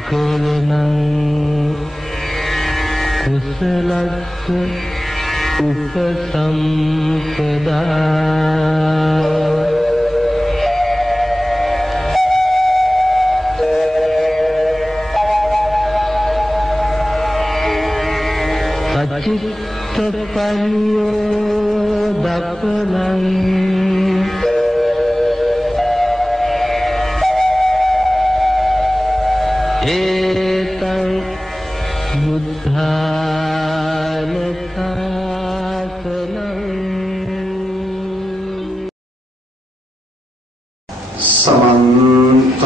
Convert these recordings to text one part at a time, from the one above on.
අකරණං කුසලස්ස උපසම්පදා චිත්තපඤ්ඤෝ දප්පනං ඒතං බුද්ධාන සමන්ත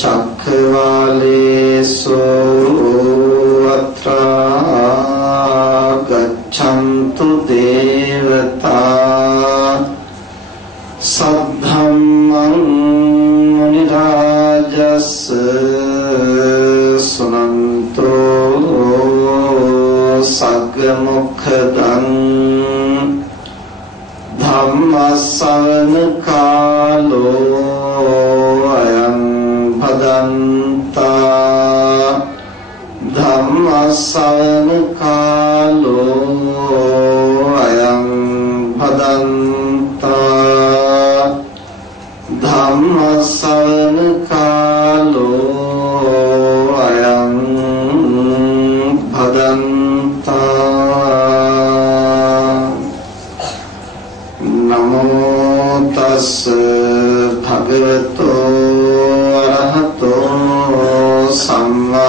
චක්කවාලේසු गच्छन्तु देवता सद्धम्मं मुनिराजस् सुनन्तो सग्मुखदं धम्मश्रवण कालो अयं भदन्ता धम्मश्रवण कालो अयं भदन्ता धम्मश्रवण कालो अयं भदन्ता नमो तस् भगवतो अरहतो सम्मा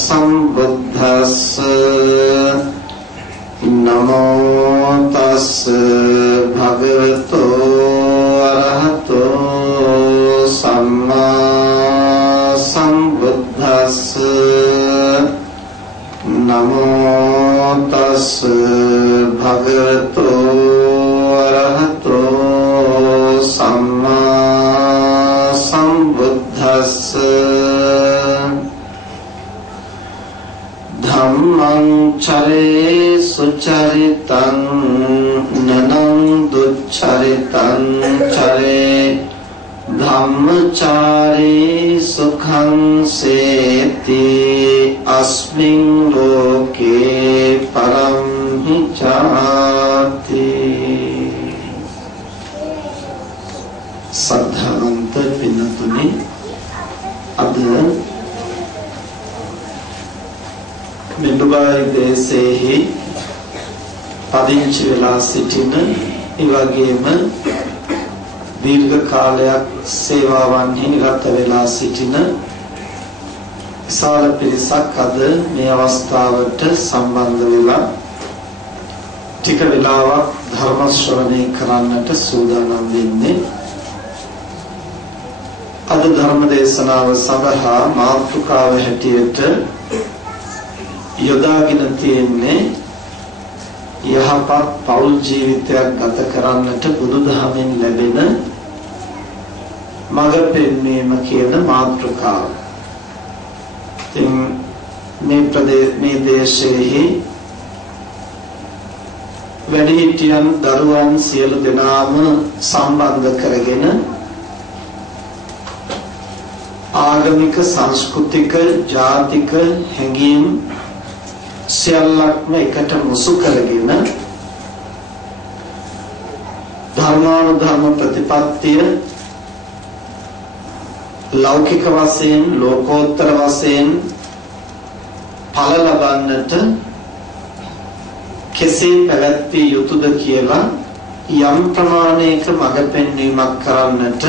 संबुद्धस्स नमो तस् भगवतो अरहतो सम्मा संबुद्धस्स नमो तस् भगवतो अरहतो सम्मा संबुद्धस्स धम्मं चरे सुचरितं ननं दुच्चरितं चरे धम्मचारी सुखं सेति अस्मिन् लोके परं हि चाति श्रद्धावंत पिनतुनि अद මෙදුබායි දේශයේ පදිංචි වෙලා සිටින ඒ වගේම දීර්ඝ කාලයක් සේවාවන්හි නිරත වෙලා සිටින විශාල පිරිසක් අද මේ අවස්ථාවට සම්බන්ධ වෙලා ටික වෙලාවක් ධර්ම ශ්‍රවණය කරන්නට සූදානම් වෙන්නේ. අද ධර්ම දේශනාව සඳහා මාතෘකාව හැටියට යොදාගෙන තියෙන්නේ යහපත් පෞල් ජීවිතයක් ගත කරන්නට බුදුදහමෙන් ලැබෙන මඟ පෙන්වීම කියන මාතෘකාව. ඉතින් මේ දේශයේ වැඩිහිටියන් දරුවන් සියලු දෙනාම සම්බන්ධ කරගෙන ආගමික සංස්කෘතික ජාතික හැඟීම් සියල්ලක්ම එකට මුසු කරගෙන ධර්මානුධර්ම ප්‍රතිපත්තිය ලෞකික වශයෙන් ලෝකෝත්තර වශයෙන් ඵල ලබන්නට කෙසේ පැවැත්විය යුතුද කියලා යම් ප්‍රමාණයක මඟ පෙන්වීමක් කරන්නට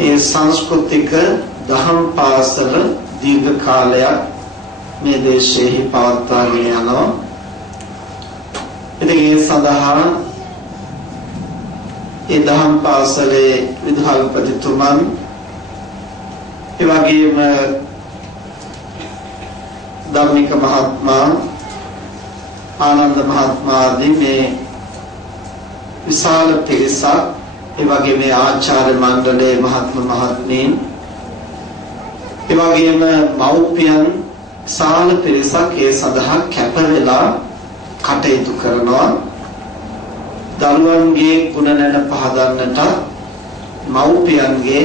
ඒ සංස්කෘතික දහම් පාසල දීර්ඝ කාලයක් මේ දේශයේ පවත්වාගෙන යනවා. ඉතින් ඒ සඳහා ඒ දහම් පාසලේ විදුහල්පතිතුමන් ඒ වගේම ධම්මික මහත්මයා ආනන්ද මහත්මයා ආදී මේ විශාල පිරිසක් ඒ වගේම මේ ආචාර්ය මණ්ඩලයේ මහත්ම මහත්මීන් ඒ වගේම මව්පියන් සාල පිරිසක් ඒ සඳහා කැප වෙලා කටයුතු කරනවා. දරුවන්ගේ ගුණ නැණ පහදන්නට මව්පියන්ගේ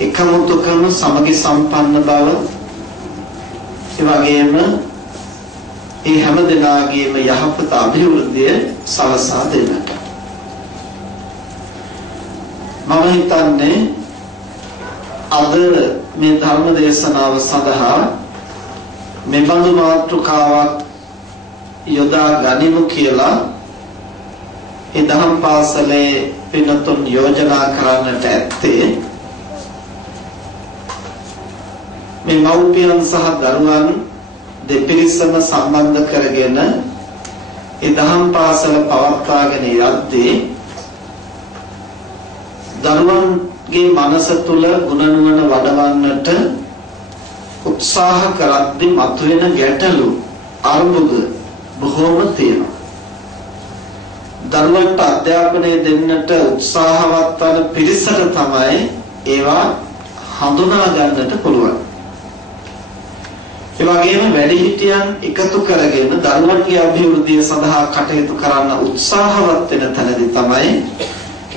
එකමුතුකම සමගි සම්පන්න බව ඒ වගේම ඒ හැම දෙනාගේම යහපත අභිවෘද්ධිය සලසා දෙන්නට මම හිතන්නේ අද මේ ධර්ම දේශනාව සඳහා මෙබඳු මාතෘකාවක් යොදා ගනිමු කියලා ඒ දහම් පාසලේ පින්තුන් යෝජනා කරන්නට ඇත්තේ මේ මව්පියන් සහ දරුවන් දෙපිරිසම සම්බන්ධ කරගෙන ඒ දහම් පාසල පවත්වාගෙන යද්දී දරුවන්ගේ මනස තුල ගුණ නුවණ වඩවන්නට උත්සාහ කරද්දී මතුවෙන ගැටලු අරුබුද බොහෝම තියෙනවා. දරුවන්ට අධ්‍යාපනය දෙන්නට උත්සාහවත් වන පිරිසට තමයි ඒවා හඳුනා ගන්නට පුළුවන්. ඒ වගේම වැඩිහිටියන් එකතු කරගෙන දරුවන්ගේ අභිවෘද්ධිය සඳහා කටයුතු කරන්න උත්සාහවත් වෙන තැනදී තමයි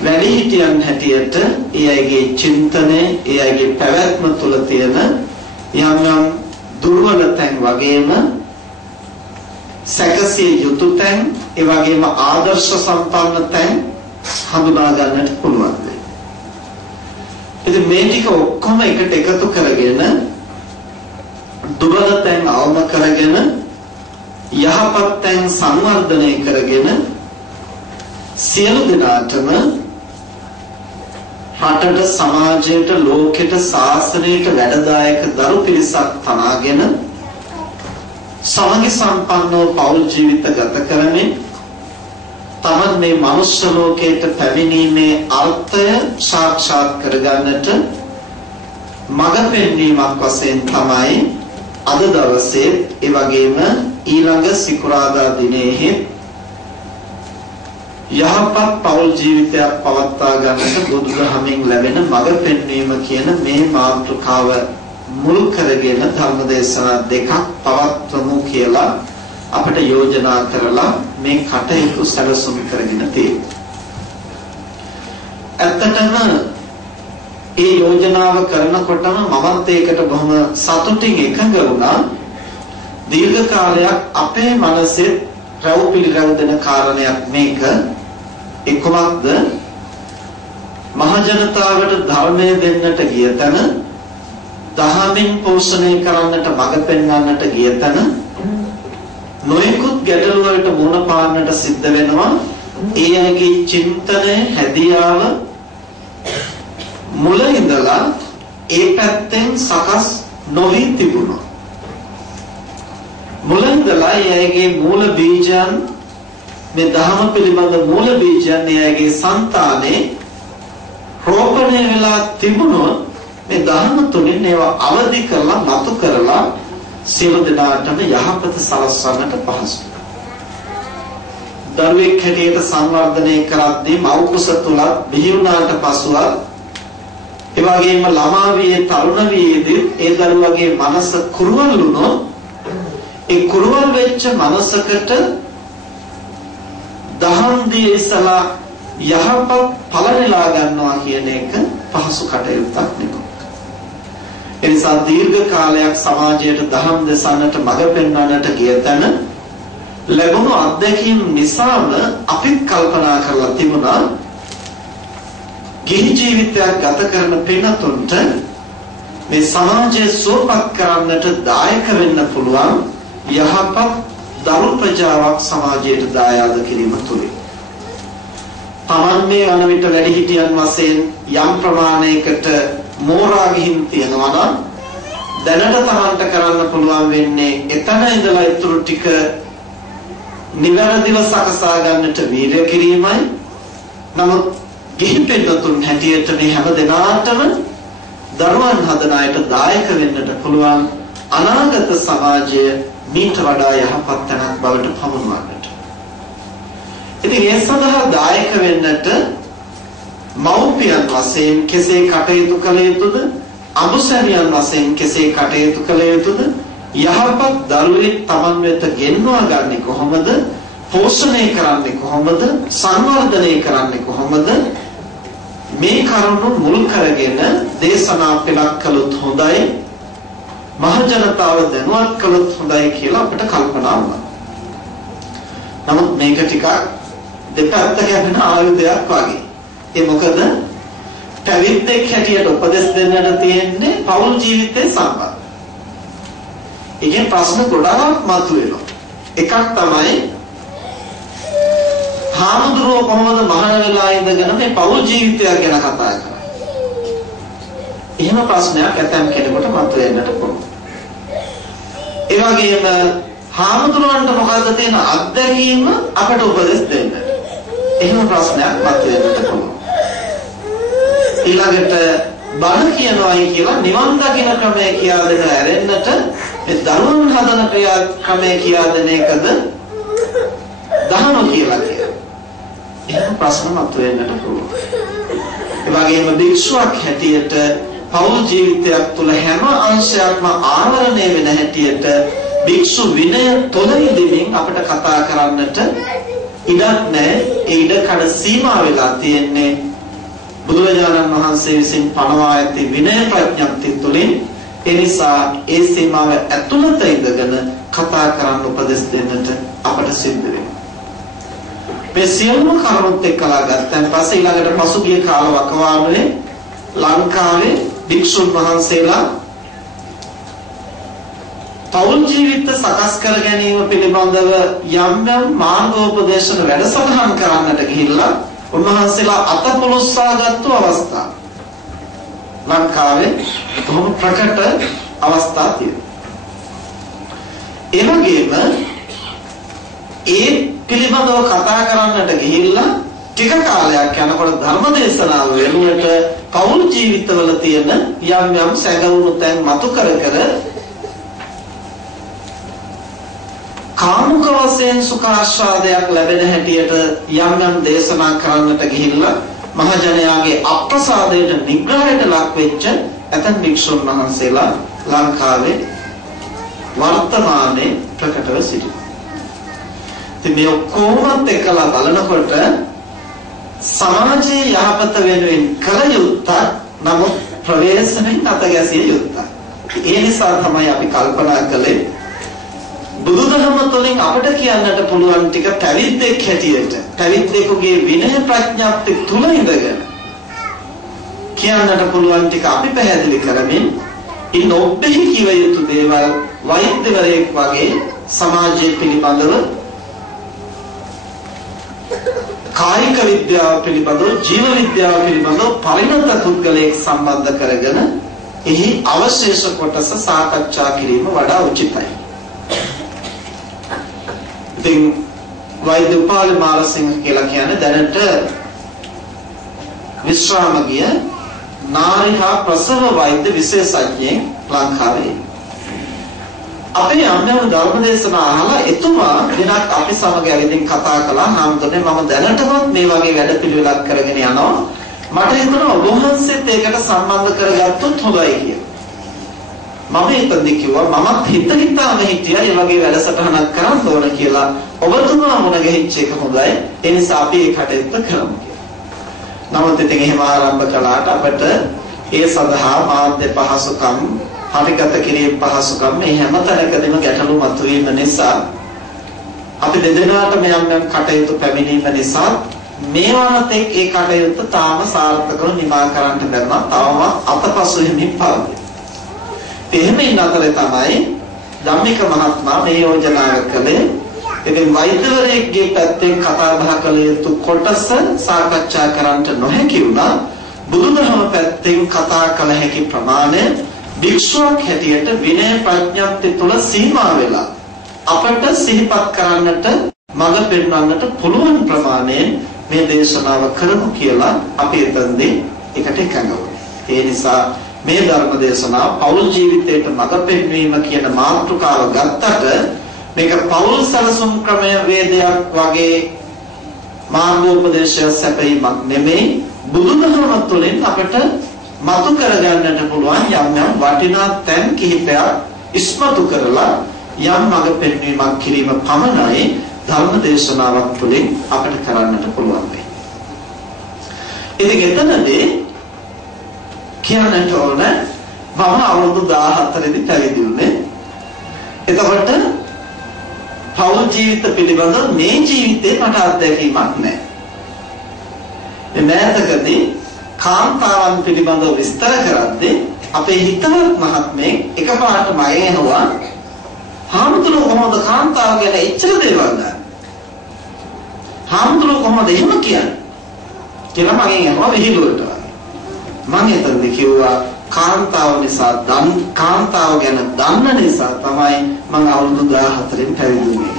වැඩිහිටියන් හැටියට ඒ අයගේ චින්තනය, ඒ අයගේ පැවැත්ම තුළ තියෙන යම් යම් දුර්වල තැන් වගේම සැකසිය යුතු තැන්, ඒ වගේම ආදර්ශ සම්පන්න තැන් හඳුනා ගන්නට පුළුවන්. ඉතින් මේ ටික ඔක්කොම එකට එකතු කරගෙන දුර්වල තැන් අවම කරගෙන යහපත් තැන් සංවර්ධනය කරගෙන සියලු දෙනාටම රටට, සමාජයට, ලෝකෙට, ශාසනයට වැඩදායක දරු පිරිසක් තනාගෙන සමගි සම්පන්නව පෞල් ජීවිත ගත කරමින් තමන් මේ මනුෂ්‍ය ලෝකයට පැමිණීමේ අර්ථය සාක්ෂාත් කරගන්නට මඟ පෙන්වීමක් වශයෙන් තමයි අද දවසේ ඒ වගේම ඊළඟ සිකුරාදා දිනයේ යහපත් පෞල් ජීවිතයක් පවත්වා ගන්නට බුදුදහමින් ලැබෙන මඟ පෙන්වීම කියන මේ මාතෘකාව මුල් කරගෙන ධර්ම දේශනා දෙකක් පවත්වමු කියලා අපිට යෝජනා කරලා මේ කටයුතු සැලසුම් කරගෙන තියෙනවා. ඇත්තටම ඒ යෝජනාව කරනකොටම මමත් ඒකට බොහොම සතුටින් එකඟ වුණා. දීර්ඝ කාලයක් අපේ මනසේ රැව් පිළිරැව් දෙන කාරණයක් මේක. ඒ කොහොමද මහ ජනතාවට ධර්මය දෙන්නට ගිය තැන, දහමින් පෝෂණය කරන්නට මඟ පෙන්වන්නට ගිය තැන නොයෙකුත් ගැටලු වලට මුහුණ පාන්නට සිද්ධ වෙනවා. ඒ අයගේ චින්තනය, හැදියාව මුල ඉඳලා ඒ පැත්තෙන් සකස් නොවි තිබුණා. මුල ඉඳලා ඒ අයගේ මූල බීජයන්, මේ ධර්ම පිළිබඳ මූල බීජයන් ඒ අයගේ సంతානේ රෝපණය වෙලා තිබුණොත් මේ ධර්ම තුලින් ඒවා අවදි කරලා මතු කරලා සියලු දෙනාටම යහපත සලස්වන්නට පහසුයි. දරුවෙක් හැටියට සංවර්ධනය කරද්දී මව් කුස තුල බිහි වුණාට පසුවත් ඒ වගේම ළමා වියේ තරුණ වියේදී ඒ දරුවගේ මනස කුරුවල් වුණොත් ඒ කුරුවල් වෙච්ච මනසකට දහම් දී ඉස්සලා යහපත් ඵල නෙලා ගන්නවා කියන එක පහසු කටයුත්තක් නෙවෙයි. ඒ නිසා දීර්ඝ කාලයක් සමාජයට දහම් දෙසන්නට මඟ පෙන්වන්නට ගිය තැන ලැබුණු අත්දැකීම් නිසාම අපිත් කල්පනා කරලා තිබුණා ගිහි ජීවිතයක් ගත කරන පින්තුන්ට මේ සමාජය සුවපත් කරන්නට දායක වෙන්න පුළුවන් යහපත් දරු ප්‍රජාවක් සමාජයට දායාද කිරීම තුලින් තමන් මේ වන විට වැඩිහිටියන් වශයෙන් යම් ප්‍රමාණයකට මෝරා ගිහින් තියෙනවා නම් දැනට තමන්ට කරන්න පුළුවන් වෙන්නේ එතන ඉඳලා ඊටු ටික නිවැරදිව සකසා ගන්නට වීර්ය කිරීමයි. නමුත් ගිහි පින්තුන් හැටියට මේ හැම දිනාටම දරුවන් හදන අයට දායක වෙන්නට පුළුවන් අනාගත සමාජය මීට වඩා යහපත් තැනක් බවට පමුණවන්නට. ඉතින් ඒ සඳහා දායක වෙන්නට මව්පියන් වශයෙන් කෙසේ කටයුතු කළ යුතුද? අමුසැමියන් වශයෙන් කෙසේ කටයුතු කළ යුතුද? යහපත් දරුවෙක් Taman වෙත ගෙන්වා ගන්නේ කොහොමද? පෝෂණය කරන්නේ කොහොමද? සංවර්ධනය කරන්නේ කොහොමද? මේ කරුණු මුල් කරගෙන දේශනා පෙළක් කළොත් හොඳයි, මහ ජනතාව දැනුවත් කළොත් හොඳයි කියලා අපිට කල්පනා වුණා. නමුත් මේක ටිකක් දෙපැත්ත ගැටෙන ආයුධයක් වගේ. ඒ මොකද පැවිද්දෙක් හැටියට උපදෙස් දෙන්නට තියෙන්නේ පෞල් ජීවිතේ සම්බන්ධ. ඒකෙන් ප්‍රශ්න ගොඩාක් මතුවෙනවා. එකක් තමයි හාමුදුරුවෝ කොහොමද මහාන වෙලා ඉඳගෙන මේ පෞල් ජීවිතයක් ගැන කතා කරන්නේ? එහෙම ප්‍රශ්නයක් ඇතම් කෙනෙකුට මතුවෙන්නට පුළුවන්. ඒ වගේම හාමුදුරුවන්ට මොකද්ද තියෙන අත්දැකීම අපට උපදෙස් දෙන්න? එහෙම ප්‍රශ්නයක් මතුවෙන්නට පුළුවන්. ඊළඟට බණ කියනවායි කියලා නිවන් දකින ක්‍රමය කියා දෙන ඇරෙන්නට මේ දරුවන් හදන ක්‍රමය කියා දෙන එකද දහම කියලා කියනවා. එහෙම ප්‍රශ්න මතුවෙන්නට පුළුවන්. ඒ වගේම භික්ෂුවක් හැටියට පෞල් ජීවිතයක් තුළ හැම අංශයක්ම ආවරණය වෙන හැටියට භික්ෂු විනය තොලින්දමින් අපිට කතා කරන්නට ඉඩක් නැහැ. ඒ ඉඩ කඩ සීමා වෙලා තියෙන්නේ බුදුරජාණන් වහන්සේ විසින් පනවා ඇති විනය ප්‍රඥප්තිය තුළින්. ඒ නිසා ඒ සීමාව ඇතුළත ඉඳගෙන කතා කරන්න උපදෙස් දෙන්නට අපට සිද්ධ වෙනවා. මේ සියලුම කරුණුත් එක්කලා ගත්තන් පස්සේ ඊළඟට පසුගිය කාල වකවානුවේ ලංකාවේ භික්ෂුන් වහන්සේලා පෞල් ජීවිත සකස් කර ගැනීම පිළිබඳව යම් යම් මාර්ගෝපදේශන වැඩසටහන් කරන්නට ගිහිල්ලා උන්වහන්සේලා අතපොළොස්සාගත්තු අවස්ථා ලංකාවේ බොහොම ප්‍රකට අවස්ථා තියෙනවා. ඒ වගේම ඒ පිළිබඳව කතා කරන්නට ගිහිල්ලා ටික කාලයක් යනකොට ධර්මදේශනාව වෙනුවට පෞල් ජීවිතවල තියෙන යම් යම් සැඟවුණු තැන් මතු කර කර කාමුක වශයෙන් සුඛාස්වාදයක් ලැබෙන හැටියට යම් යම් දේශනා කරන්නට ගිහිල්ලා මහජනයාගේ අප්‍රසාදයට නිග්‍රහයට ලක් වෙච්ච ඇතන් භික්ෂුන් වහන්සේලා ලංකාවේ වර්තමානයේ ප්‍රකටව සිටිනවා. ඉතින් මේ ඔක්කොමත් එක්කලා බලනකොට සමාජයේ යහපත වෙනුවෙන් කළ යුත්තක්, නමුත් ප්‍රවේශමෙන් අතගැසිය යුත්තක්. ඒ නිසා තමයි අපි කල්පනා කළේ බුදුදහම තුළින් අපට කියන්නට පුළුවන් ටික පැවිද්දෙක් හැටියට, පැවිද්දෙකුගේ විනය ප්‍රඥාප්තිය තුල ඉඳගෙන කියන්නට පුළුවන් ටික අපි පැහැදිලි කරමින් ඉන් ඔබෙහි කිව යුතු දේවල් වෛද්‍යවරයෙක් වගේ සමාජයේ පිළිබඳව, කායික විද්‍යාව පිළිබඳව, ජීව විද්‍යාව පිළිබඳව පරිණත පුද්ගලයෙක් සම්බන්ධ කරගෙන එහි අවශේෂ කොටස සාකච්ඡා කිරීම වඩා උචිතයි. ඉතින් වෛද්‍ය උපාලි මාරසිංහ කියලා කියන්නේ දැනට විශ්‍රාම ගිය නාරි හා ප්‍රසව වෛද්‍ය විශේෂඥයෙක් ලංකාවේ. අපේ අම්මා ධර්මදේශනා අහලා එතුමා දිනක් අපි සමග ඇවිදින් කතා කළා. හාමුදුරනේ මම දැනටමත් මේ වගේ වැඩ පිළිවෙලක් කරගෙන යනවා. මට හිතෙනවා ඔබ වහන්සේත් ඒකට සම්බන්ධ කරගත්තොත් හොඳයි කියලා. මම හිතන්නේ කිව්වා මමත් හිතාම හිටියා මේ වගේ වැඩසටහනක් කරන්න ඕන කියලා. ඔබතුමා මුණ ගැහිච්ච එක හොඳයි. ඒ නිසා අපි ඒ කටයුත්ත කරමු කියලා. නමුත් ඉතින් එහෙම ආරම්භ කළාට අපිට ඒ සඳහා මාධ්‍ය පහසුකම්, හරිගත කිරීම පහසුකම් මේ හැම තැනකදීම ගැටලු මතුවීම නිසා අපි දෙදෙනාට මේ යම් කටයුතු පැමිණීම නිසා මේ වනතෙක් ඒ කටයුත්ත තාම සාර්ථකව නිමා කරන්න බැරුණා. තවම අතපසු වෙමින් පවතී. එහෙම ඉන්න අතරේ තමයි ධම්මික මහත්මයා මේ යෝජනාව කළේ. ඉතින් වෛද්‍යවරයෙක්ගේ පැත්තෙන් කතා බහ කළ යුතු කොටස සාකච්ඡා කරන්නට නොහැකි වුණා. බුදුදහම පැත්තෙන් කතා කළ හැකි ප්‍රමාණය භික්ෂුවක් හැටියට විනය ප්‍රඥප්තිය තුළ සීමා වෙලා අපට සිහිපත් කරන්නට, මඟ පෙන්වන්නට පුළුවන් ප්‍රමාණයෙන් මේ දේශනාව කරමු කියලා අපි එතනදී එකට එකඟ වුණා. ඒ නිසා මේ ධර්ම දේශනාව පෞල් ජීවිතයට මඟ පෙන්වීම කියන මාතෘකාව ගත්තට මේක පෞල් සලසුම් ක්‍රමය වේදයක් වගේ මාර්ගෝපදේශය සැපීමක් නෙමෙයි. බුදුදහම තුළින් අපට මතු කරගන්නට පුළුවන් යම් යම් වටිනා තැන් කිහිපයක් ඉස්මතු කරලා යම් මඟ පෙන්වීමක් කිරීම පමණයි ධර්ම දේශනාවක් තුළින් අපට කරන්නට පුළුවන් වෙන්නේ. ඉතින් එතනදී කියන්නට ඕන මම අවුරුදු 14 දී පැවිදි වුණේ. එතකොට පෞල් ජීවිත පිළිබඳව මේ ජීවිතේ මට අත්දැකීමක් නැහැ. එමෙතකදී කාන්තාවන් පිළිබඳව විස්තර කරද්දී අපේ හිතවත් මහත්මයෙක් එකපාරට මගේ ඇහුවා හාමුදුරුවෝ කොහොමද කාන්තාව ගැන එච්චර දේවල් දන්නේ? හාමුදුරුවෝ කොහොමද එහෙම කියන්නේ? කියලා මගෙන් අහුවා විහිළුවට වගේ. මම එතනදී කිව්වා කාන්තාව ගැන දන්න නිසා තමයි මම අවුරුදු 14 පැවිදි වුණේ.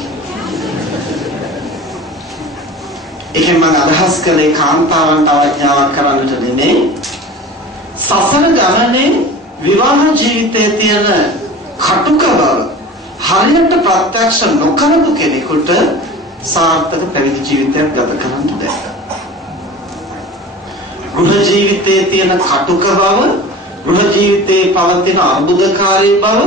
එහෙනම් මම අදහස් කළේ කාන්තාවන්ට අවඥාවක් කරන්නට නෙමෙයි. සසර ගමනේ විවාහ ජීවිතයේ තියෙන කටුක බව හරියට ප්‍රත්‍යක්ෂ නොකරපු කෙනෙකුට සාර්ථක පැවිදි ජීවිතයක් ගත කරන්න බැහැ. ගෘහ ජීවිතයේ තියෙන කටුක බව, ගෘහ ජීවිතයේ පවතින අර්බුදකාරී බව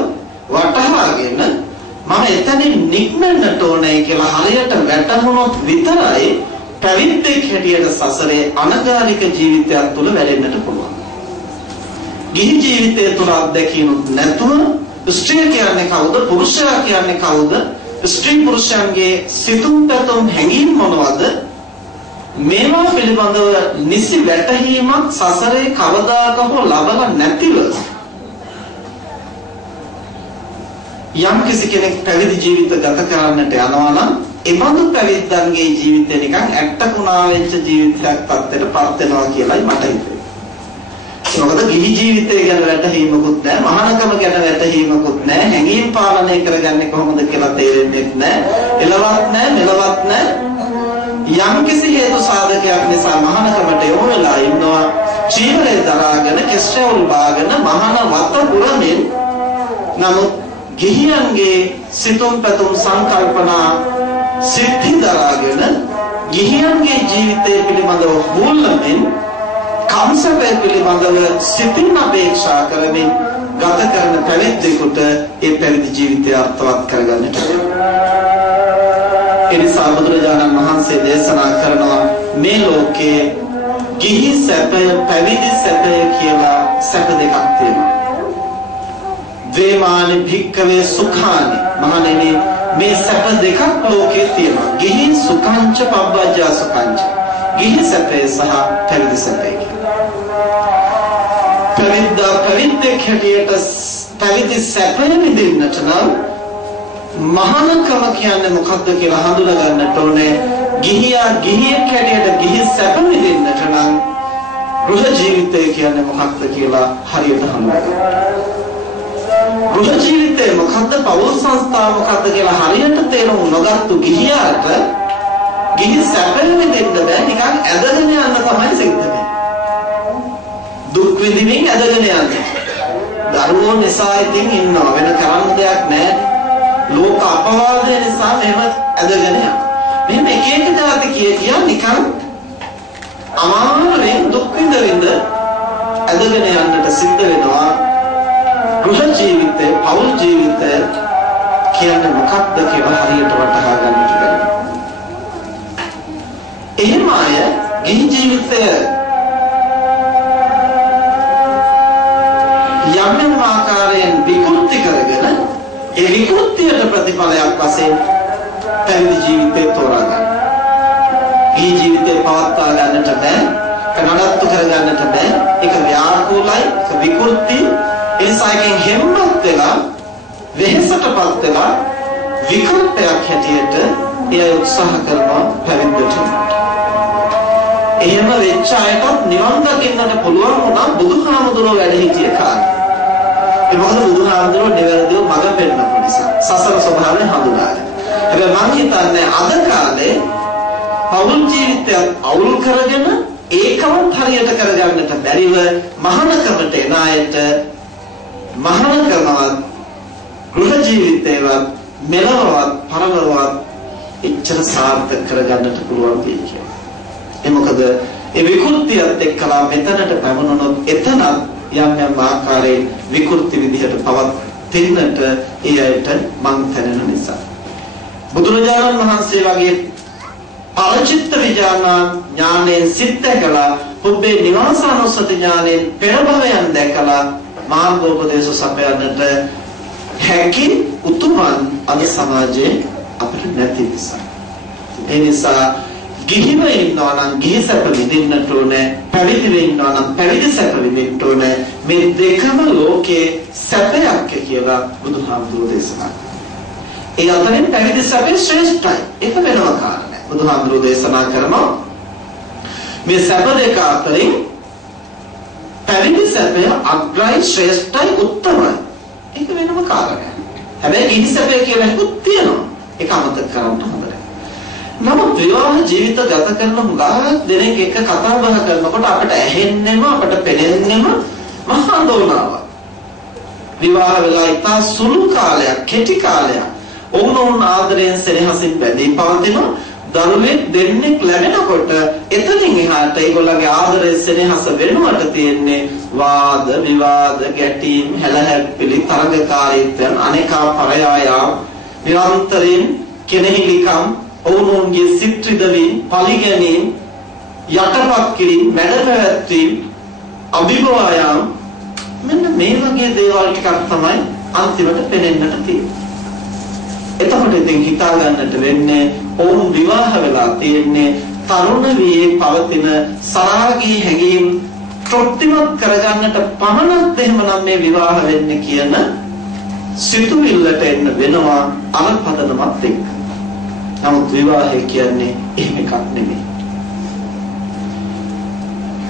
වටහාගෙන මම එතනින් නික්මෙන්නට ඕනේ කියලා හරියට වැටහුණොත් විතරයි පැවිද්දෙක් හැටියට සසරේ අනගාരിക ජීවිතයක් තුළ වැඩෙන්නට පුළුවන්. ගිහි ජීවිතය තුළ අත්දැකීමක් නැතුව ස්ත්‍රී කියන්නේ කවුද, පුරුෂයා කියන්නේ කවුද, ස්ත්‍රී පුරුෂයන්ගේ සිතුම් පැතුම් හැඟීම් මොනවද, මේවා පිළිබඳව නිසි වැටහීමක් සසරේ කවදාක හෝ ලබලා නැතිව යම් කිසි කෙනෙක් පැවිදි ජීවිත ගත කරන්නට යනවා නම් එබඳු පැවිද්දන්ගේ ජීවිතය නිකන් ඇට්ටකුණා වෙච්ච ජීවිතයක් පත් වෙනවා කියලායි මට හිතෙන්නේ. මොකද ගිහි ජීවිතය ගැන වැටහීමකුත් නැහැ, මහානකම ගැන වැටහීමකුත් නැහැ, හැඟීම් පාලනය කරගන්නේ කොහොමද කියලා තේරෙන්නේ නැහැ, එලවත් නැහැ, මෙලවත් නැහැ. යම් කිසි හේතු සාධකයක් නිසා මහානකමට යොමු වෙලා ඉන්නවා. චීවරේ දරාගෙන, කෙස්රවුල් බාගෙන මහාන වත පුරමින් නමුත් ගිහියන්ගේ සිතුම් පැතුම් සංකල්පනා සිද්ධි දරාගෙන ගිහියන්ගේ ජීවිතය පිළිබඳව හොල්ලමින් කම්සපේ පිළිබඳව සිතින් අපේක්ෂා කරමින් ගත කරන පැවිද්දෙකුට ඒ පැවිදි ජීවිතය අර්ථවත් කරගන්නට එනිසා බුදුරජාණන් වහන්සේ දේශනා කරනවා මේ ලෝකයේ ගිහි සැපය, පැවිදි සැපය කියලා සැප දෙකක් තියෙනවා. වේමානි භික්කවේ සුඛානි, මහණෙනි මේ සැප දෙකක් ලෝකයේ තියෙනවා. ගිහි සුඛංච පබ්බජ්ජා සුඛංච, ගිහි සැපය සහ පැවිදි සැපය. පැවිද්දෙක් හැටියට පැවිදි සැපය විඳින්නට නම් මහානකම කියන්නේ මොකක්ද කියලා හඳුනා ගන්නට ඕනේ. ගිහියා ගිහියෙක් හැටියට ගිහි සැප විඳින්නට නම් ගෘහ ජීවිතය කියන්නේ මොකක්ද කියලා හරියට හඳුනා ගන්න. ගෘහ ජීවිතය මොකක්ද, පෞල් සංස්ථාව මොකක්ද කියලා හරියට තේරුම් නොගත්තු ගිහියාට ගිහි සැප විඳින්න බෑ. නිකන් ඇදගෙන යන්න තමයි සිද්ධ වෙන්නේ. දුක් විඳින්මින් ඇදගෙන යන්නේ. දරුවෝ නිසා ඉතින් ඉන්නවා, වෙන කරන්න දෙයක් නැහැ. ලෝක අපවාදය නිසා මෙහෙම ඇදගෙන යනවා. මෙහෙම එක එක જાති කිය නිකන් අමාරුවෙන් දුක් විඳ ඇදගෙන යන්නට සිද්ධ වෙනවා. ගෘහ ජීවිතය, පෞල් ජීවිතය කියන්නේ මොකක්ද කියලා හරියට වටහා ගන්නට බැහැ. එහෙම අය ගිහි ජීවිතය යම් ආකාරයෙන් විකෘති කරගෙන ඒ විකෘතියට ප්‍රතිඵලයක් වශයෙන් පැවිදි ජීවිතය තෝරා ගන්න. ගිහි ජීවිතය පවත්වා ගන්නට බෑ, කනඩත්තු කර ගන්නට බෑ. ඒක ව්‍යාකූලයි, ඒක විකෘති. ඒසයිකින් හැමත් වෙලා වෙහසටපත් වෙලා විකල්පයක් හැටියට එය උත්සාහ කරනවා පැවිද්දට. එහෙම වෙච්ච අයටත් නිවන් දකින්නට පුළුවන් වුණා බුදුහාමුදුරුවෝ වැඩ සිටිය කාලේ. ඒ මොකද බුදුහාමුදුරුවෝ නිවැරදිව මඟ පෙන්නපු නිසා සසර ස්වභාවය හඳුනාගෙන. හැබැයි මම හිතන්නේ අද කාලේ පෞල් ජීවිතය අවුල් කරගෙන ඒකවත් හරියට කරගන්නට බැරිව මහානකමට එන අයට මහානකමවත් ගෘහ ජීවිතේවත් මෙලොවත් පරලොවත් එච්චර සාර්ථක කරගන්නට පුළුවන් වෙයි කියලා. ඒ මොකද ඒ විකෘතියත් එක්කලා මෙතනට පැමුණුනොත් එතන යම් ආකාරයෙන් විකෘති විදිහට පවතින්නට ඒ අයට මං තැනෙන නිසා. බුදුරජාණන් වහන්සේ වගේ පරචිත්ත විඥාන ඥානයෙන් සිත් දැකලා පුබ්බේ නිවාසානුස්සති ඥානෙන් පෙර භවයන් දැකලා මාර්ගෝපදේශ සපයන්නට හැකි උතුමන් අද සමාජයේ අපිට නැති නිසා. ඒ නිසා ගිහිව ඉන්නවා නම් ගිහි සැප විඳින්නට ඕනේ, පැවිදිව ඉන්නවා නම් පැවිදි සැප විඳින්නට ඕනේ. මේ දෙකම ලෝකේ සැපයක් කියලා බුදුහාමුදුරුවෝ දේශනා කළා. ඒ අතරින් පැවිදි සැපේ ශ්‍රේෂ්ඨයි. ඒක වෙනම කාරණයක්. බුදුහාමුදුරුවෝ දේශනා කරනවා මේ සැප දෙක අතරින් පැවිදි සැපය අග්‍රයි, ශ්‍රේෂ්ඨයි, උත්තමයි. ඒක වෙනම කාරණයක්. හැබැයි ගිහි සැපය කියලා එකක් තියෙනවා. ඒක අමතක කරන්න හොඳ නැහැ. නමුත් විවාහ ජීවිත ගත කරන මුගා දෙනෙක් එක කතා බහ කරනකොට අපිට ඇහෙන්නෙම අපිට පෙනෙන්නෙම මහා දෝනාවක්. විවාහ වෙලා ඉතා සුළු කාලයක්, කෙටි කාලයක් ඔවුනොවුන් ආදරයෙන් සෙනෙහසින් බැඳී පවතින දරුවෙක් දෙන්නෙක් ලැබෙනකොට එතනින් එහාට ඒගොල්ලන්ගේ ආදරය සෙනෙහස වෙනුවට තියෙන්නේ වාද විවාද ගැටීම් හැලහැප්පිලි තරඟකාරීත්වයන් අනේකා පරයායම් නිරන්තරයෙන් කෙනෙහිලිකම් ඔවුනොවුන්ගේ සිත් රිදවීම් පලිගැනීම් යටපත් කිරීම මැඩ පැවැත්වීම අභිභවායම් මෙන්න මේ වගේ දේවල් ටිකක් තමයි අන්තිමට පෙනෙන්නට තියෙන්නේ. එතකොට ඉතින් හිතා ගන්නට වෙන්නේ ඔවුන් විවාහ වෙලා තියෙන්නේ තරුණ වියේ පවතින සරාගී හැඟීම් තෘප්තිමත් කරගන්නට පමණක් එහෙමනම් මේ විවාහ වෙන්නේ කියන සිතුවිල්ලට එන්න වෙනවා අලපදනමත් එක්ක. නමුත් විවාහය කියන්නේ එහෙම එකක් නෙමෙයි.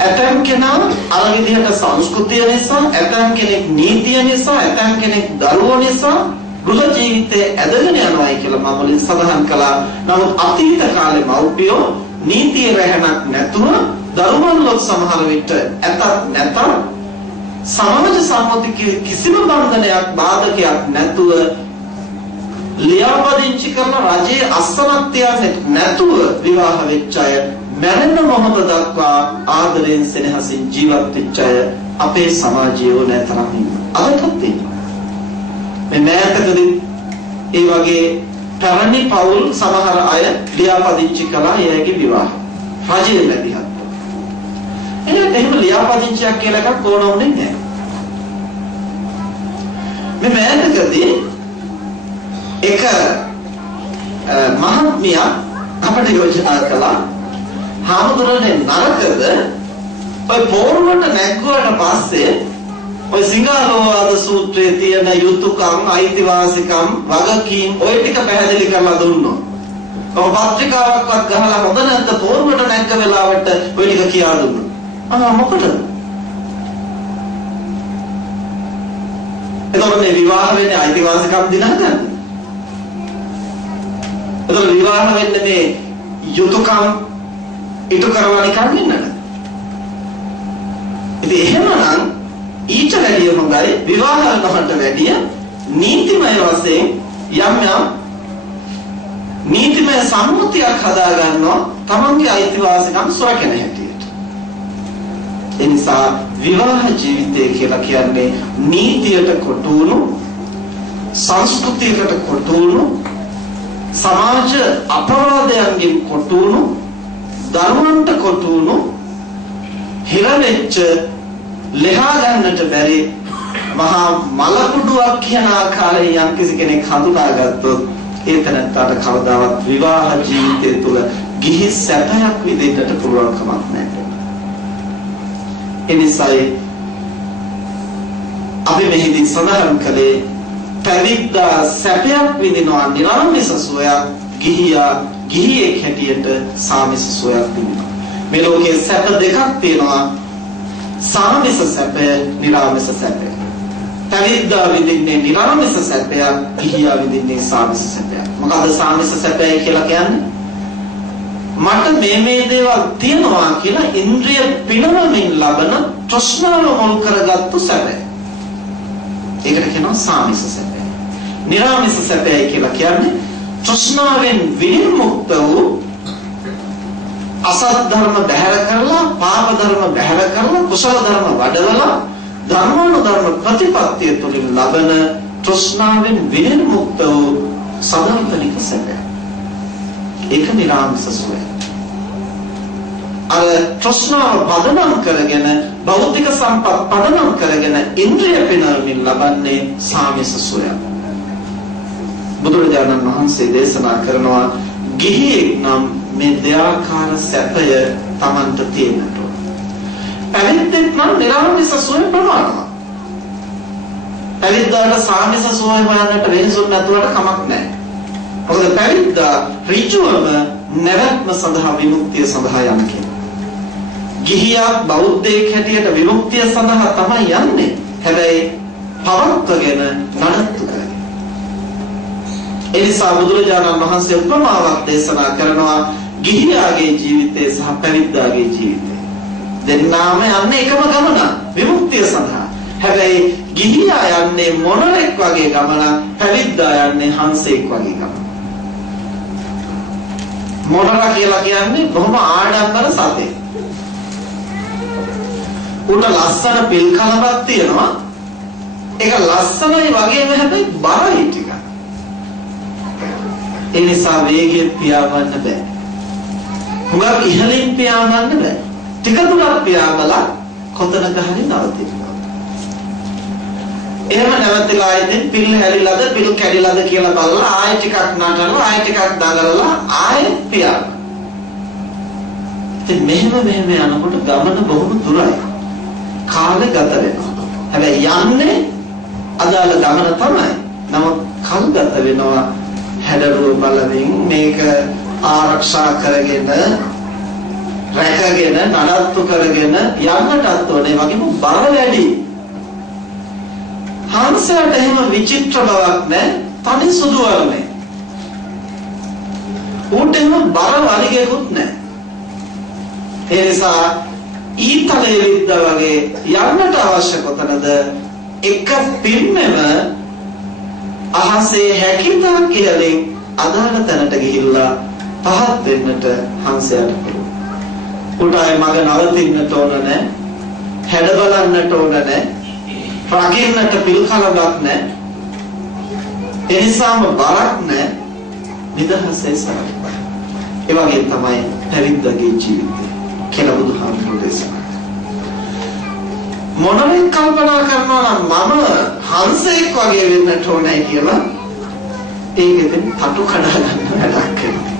ඇතම් කෙනා අර විදිහට සංස්කෘතිය නිසා, ඇතම් කෙනෙක් නීතිය නිසා, ඇතම් කෙනෙක් දරුවෝ නිසා ගෘහ ජීවිතයේ ඇදගෙන යනවායි කියලා මම මුලින් සඳහන් කළා. නමුත් අතීත කාලේ මව්පියෝ නීතිය රැහැනක් නැතුව දරුවන්ලොත් සමහර විට ඇතත් නැතත් සමාජ සම්මත කිසිම බන්ධනයක් බාධකයක් නැතුව ලියාපදිංචි කරන රජයේ අස්සනක් තියන්නේ නැතුව විවාහ වෙච්ච අය මරණ මොහොත දක්වා ආදරයෙන් සෙනෙහසින් ජීවත් වෙච්ච අය අපේ සමාජයේ ඕනෑතරම් ඉන්නවා. අදටත් තියෙනවා. මේ මෑතකදී ඒ වගේ පැරණි පවුල් සමහර අය ලියාපදිංචි කළා එයාගේ විවාහ. රජයේ ලැබියත්. එහෙම ලියාපදිංචියක් කියලා එකක් ඕනෙන්නේ නැහැ. මේ මෑතකදී එක මහත්මියක් අපිට යෝජනා කළා හාමුදුරනේ නරකද ඔය පොරොන්ට නැග්ගුවට පස්සේ ඔය සිංහලෝවාද සූත්‍රයේ තියෙන යුතුයකම් අයිතිවාසිකම් වගකීම් ඔය ටික පැහැදිලි කරලා දුන්නොත් ඔය පත්‍රිකාවක්වත් ගහලා හොඳ නැද්ද පොරොන්ට නැග්ග වෙලාවට ඔය ටික කියා දුන්නා මොකටද එතකොට මේ විවාහ වෙන්නේ අයිතිවාසිකම් දිනහදන්නේ එතකොට විවාහ වෙන්නේ මේ යුතුයකම් ඉටු කරවන්නේ කන්නේ ඉතින් එහෙමනම් ඊට වැඩිය හොඳයි විවාහ කරනකට වැඩිය නීතිමය වශයෙන් යම් නීතිමය සම්මුතියක් හදා ගන්නවා තමන්ගේ අයිතිවාසිකම් සුරැකෙන හැටියට. ඒ නිසා විවාහ ජීවිතය කියලා කියන්නේ නීතියට කොටු වුණු සංස්කෘතියකට කොටු වුණු සමාජ අපරාධයන්ගෙන් කොටු වුණු දරුවන්ට කොටු වුණු හිරවෙච්ච ලෙහා ගන්නට බැරි මහා මලකුඩුවක් කියන ආකාරයෙන් යම්කිසි කෙනෙක් හඳුනාගත්තොත් ඒ තැනට කවදාවත් විවාහ ජීවිතය තුළ ගිහි සැපයක් විඳින්නට පුළුවන් කමක් නැහැ. එනිසායි අපි මෙහිදී සඳහන් කළේ පැවිද්දා සැපයක් විඳිනවා නිරාමිස සෝයක් ගිහියෙක් හැටියට සාමිස සෝයක් විඳිනවා. මේ ලෝකයේ සැප දෙකක් තියෙනවා. සාමිස සැපය, නිරාමිස සැපය. පැවිද්දා විඳින්නේ නිරාමිස සැපය, ගිහියා විඳින්නේ සාමිස සැපය. මොකද සාමිස සැපය කියලා කියන්නේ? මට මේ දේවල් තියෙනවා කියලා ඉන්ද්‍රිය පිනවමින් ලබන තෘෂ්ණාව මුල් කරගත්තු සැපය. ඒකට කියනවා සාමිස සැපය. නිරාමිස සැපය කියලා කියන්නේ තෘෂ්ණාවෙන් විමුක්ත වූ අසත් ධර්ම බැහැර කරලා පාප ධර්ම බැහැර කරලා කුසල ධර්ම වඩවලා ධර්මානුධර්ම ප්‍රතිපත්තිය තුළින් ලබන තෘෂ්ණාවෙන් විමුක්ත වූ සදාතනික සැපය. ඒක නිරාමිස සුවය. අර තෘෂ්ණාව පදනම් කරගෙන භෞතික සම්පත් පදනම් කරගෙන ඉන්ද්‍රිය පිනවමින් ලබන්නේ සාමිස සෝය. බුදුරජාණන් වහන්සේ දේශනා කරනවා ගිහියෙක් නම් මේ දෙආකාර සැපය Tamanට තියෙන්නට ඕන. පැවිද්දෙක් නම් නිර්ආමිස සෝය ප්‍රමාණවත්. පැවිද්දාට සාමිස සෝය හොයන්නට වෙනසුන් නැතුවට කමක් නැහැ. මොකද පැවිද්දා ඍජුවම නැවැත්ම සඳහා විමුක්තිය සඳහා යන කෙනෙක්. ගිහියා බෞද්ධයෙක් හැටියට විමුක්තිය සඳහා තමයි යන්නේ. හැබැයි පවත්වගෙන නඩත්තු කරගෙන. ඒ නිසා බුදුරජාණන් වහන්සේ උපමාවක් දේශනා කරනවා ගිහියාගේ ජීවිතය සහ පැවිද්දාගේ ජීවිතය. දෙන්නාම යන්නේ එකම ගමන විමුක්තිය සඳහා. හැබැයි ගිහියා යන්නේ මොනරෙක් වගේ ගමනක්, පැවිද්දා යන්නේ හංසෙක් වගේ ගමනක්. මොනරා කියලා කියන්නේ බොහොම ආඩම්බර සතෙක්. උට ලස්සන පිල් කලබක් තියෙනවා. ඒක ලස්සනයි වගේම හැබැයි බරයි ටික. ඒ නිසා වේගයෙන් පියාඹන්න බෑ. හුඟක් ඉහළින් පියාඹන්න බෑ. ටික දුරක් පියාඹලා කොතනක හරි නවතිනවා. එහෙම නැවතිලා ඉතින් පිල් හැරිලාද පිල් කැඩිලාද කියලා බලලා ආයෙ ටිකක් නටනවා ආයෙ ටිකක් දඟලලා ආයෙ පියාඹන. ඉතින් මෙහෙම යනකොට ගමන බොහොම දුරයි. කාලේ ගත වෙනවා. හැබැයි යන්නේ අදාළ ගමන තමයි. නමුත් කල් ගත වෙනවා. හැඩරුව බලමින් මේක ආරක්ෂා කරගෙන රැකගෙන නඩත්තු කරගෙන යන්නටත් ඕනේ. වගේම බර වැඩි. හංසයට එහෙම විචිත්‍ර බවක් නැහැ. තනි සුදු වර්ණේ. ඌට එහෙම බර වලිගෙකුත් නැහැ. ඒ නිසා ඊතලයේ විද්දා වගේ යන්නට අවශ්‍ය කොතනද? එක පින්නෙම අහසේ හැකිතා කියලින් අදාළ තැනට ගිහිල්ලා පහත් වෙන්නට හංසයට පුළුවන්. උටයි මග නවතින්නට ඕන නැහැ. හැඩ බලන්නට ඕන නැහැ. රකින්නට පිල් කලබක් නැහැ. ඒ නිසාම බරක් නැහැ. නිදහසේ සරලයි. ඒ වගේ තමයි පැවිද්දගේ ජීවිතය කියලා බුදුහාමුදුරුවෝ දේශනා මොනවද කල්පනා කරනවා නම් මම හංසෙක් වගේ වෙන්නට ඕනේ කියලා ඒකෙන් අතු කඩා ගන්න වැඩක් කරනවා.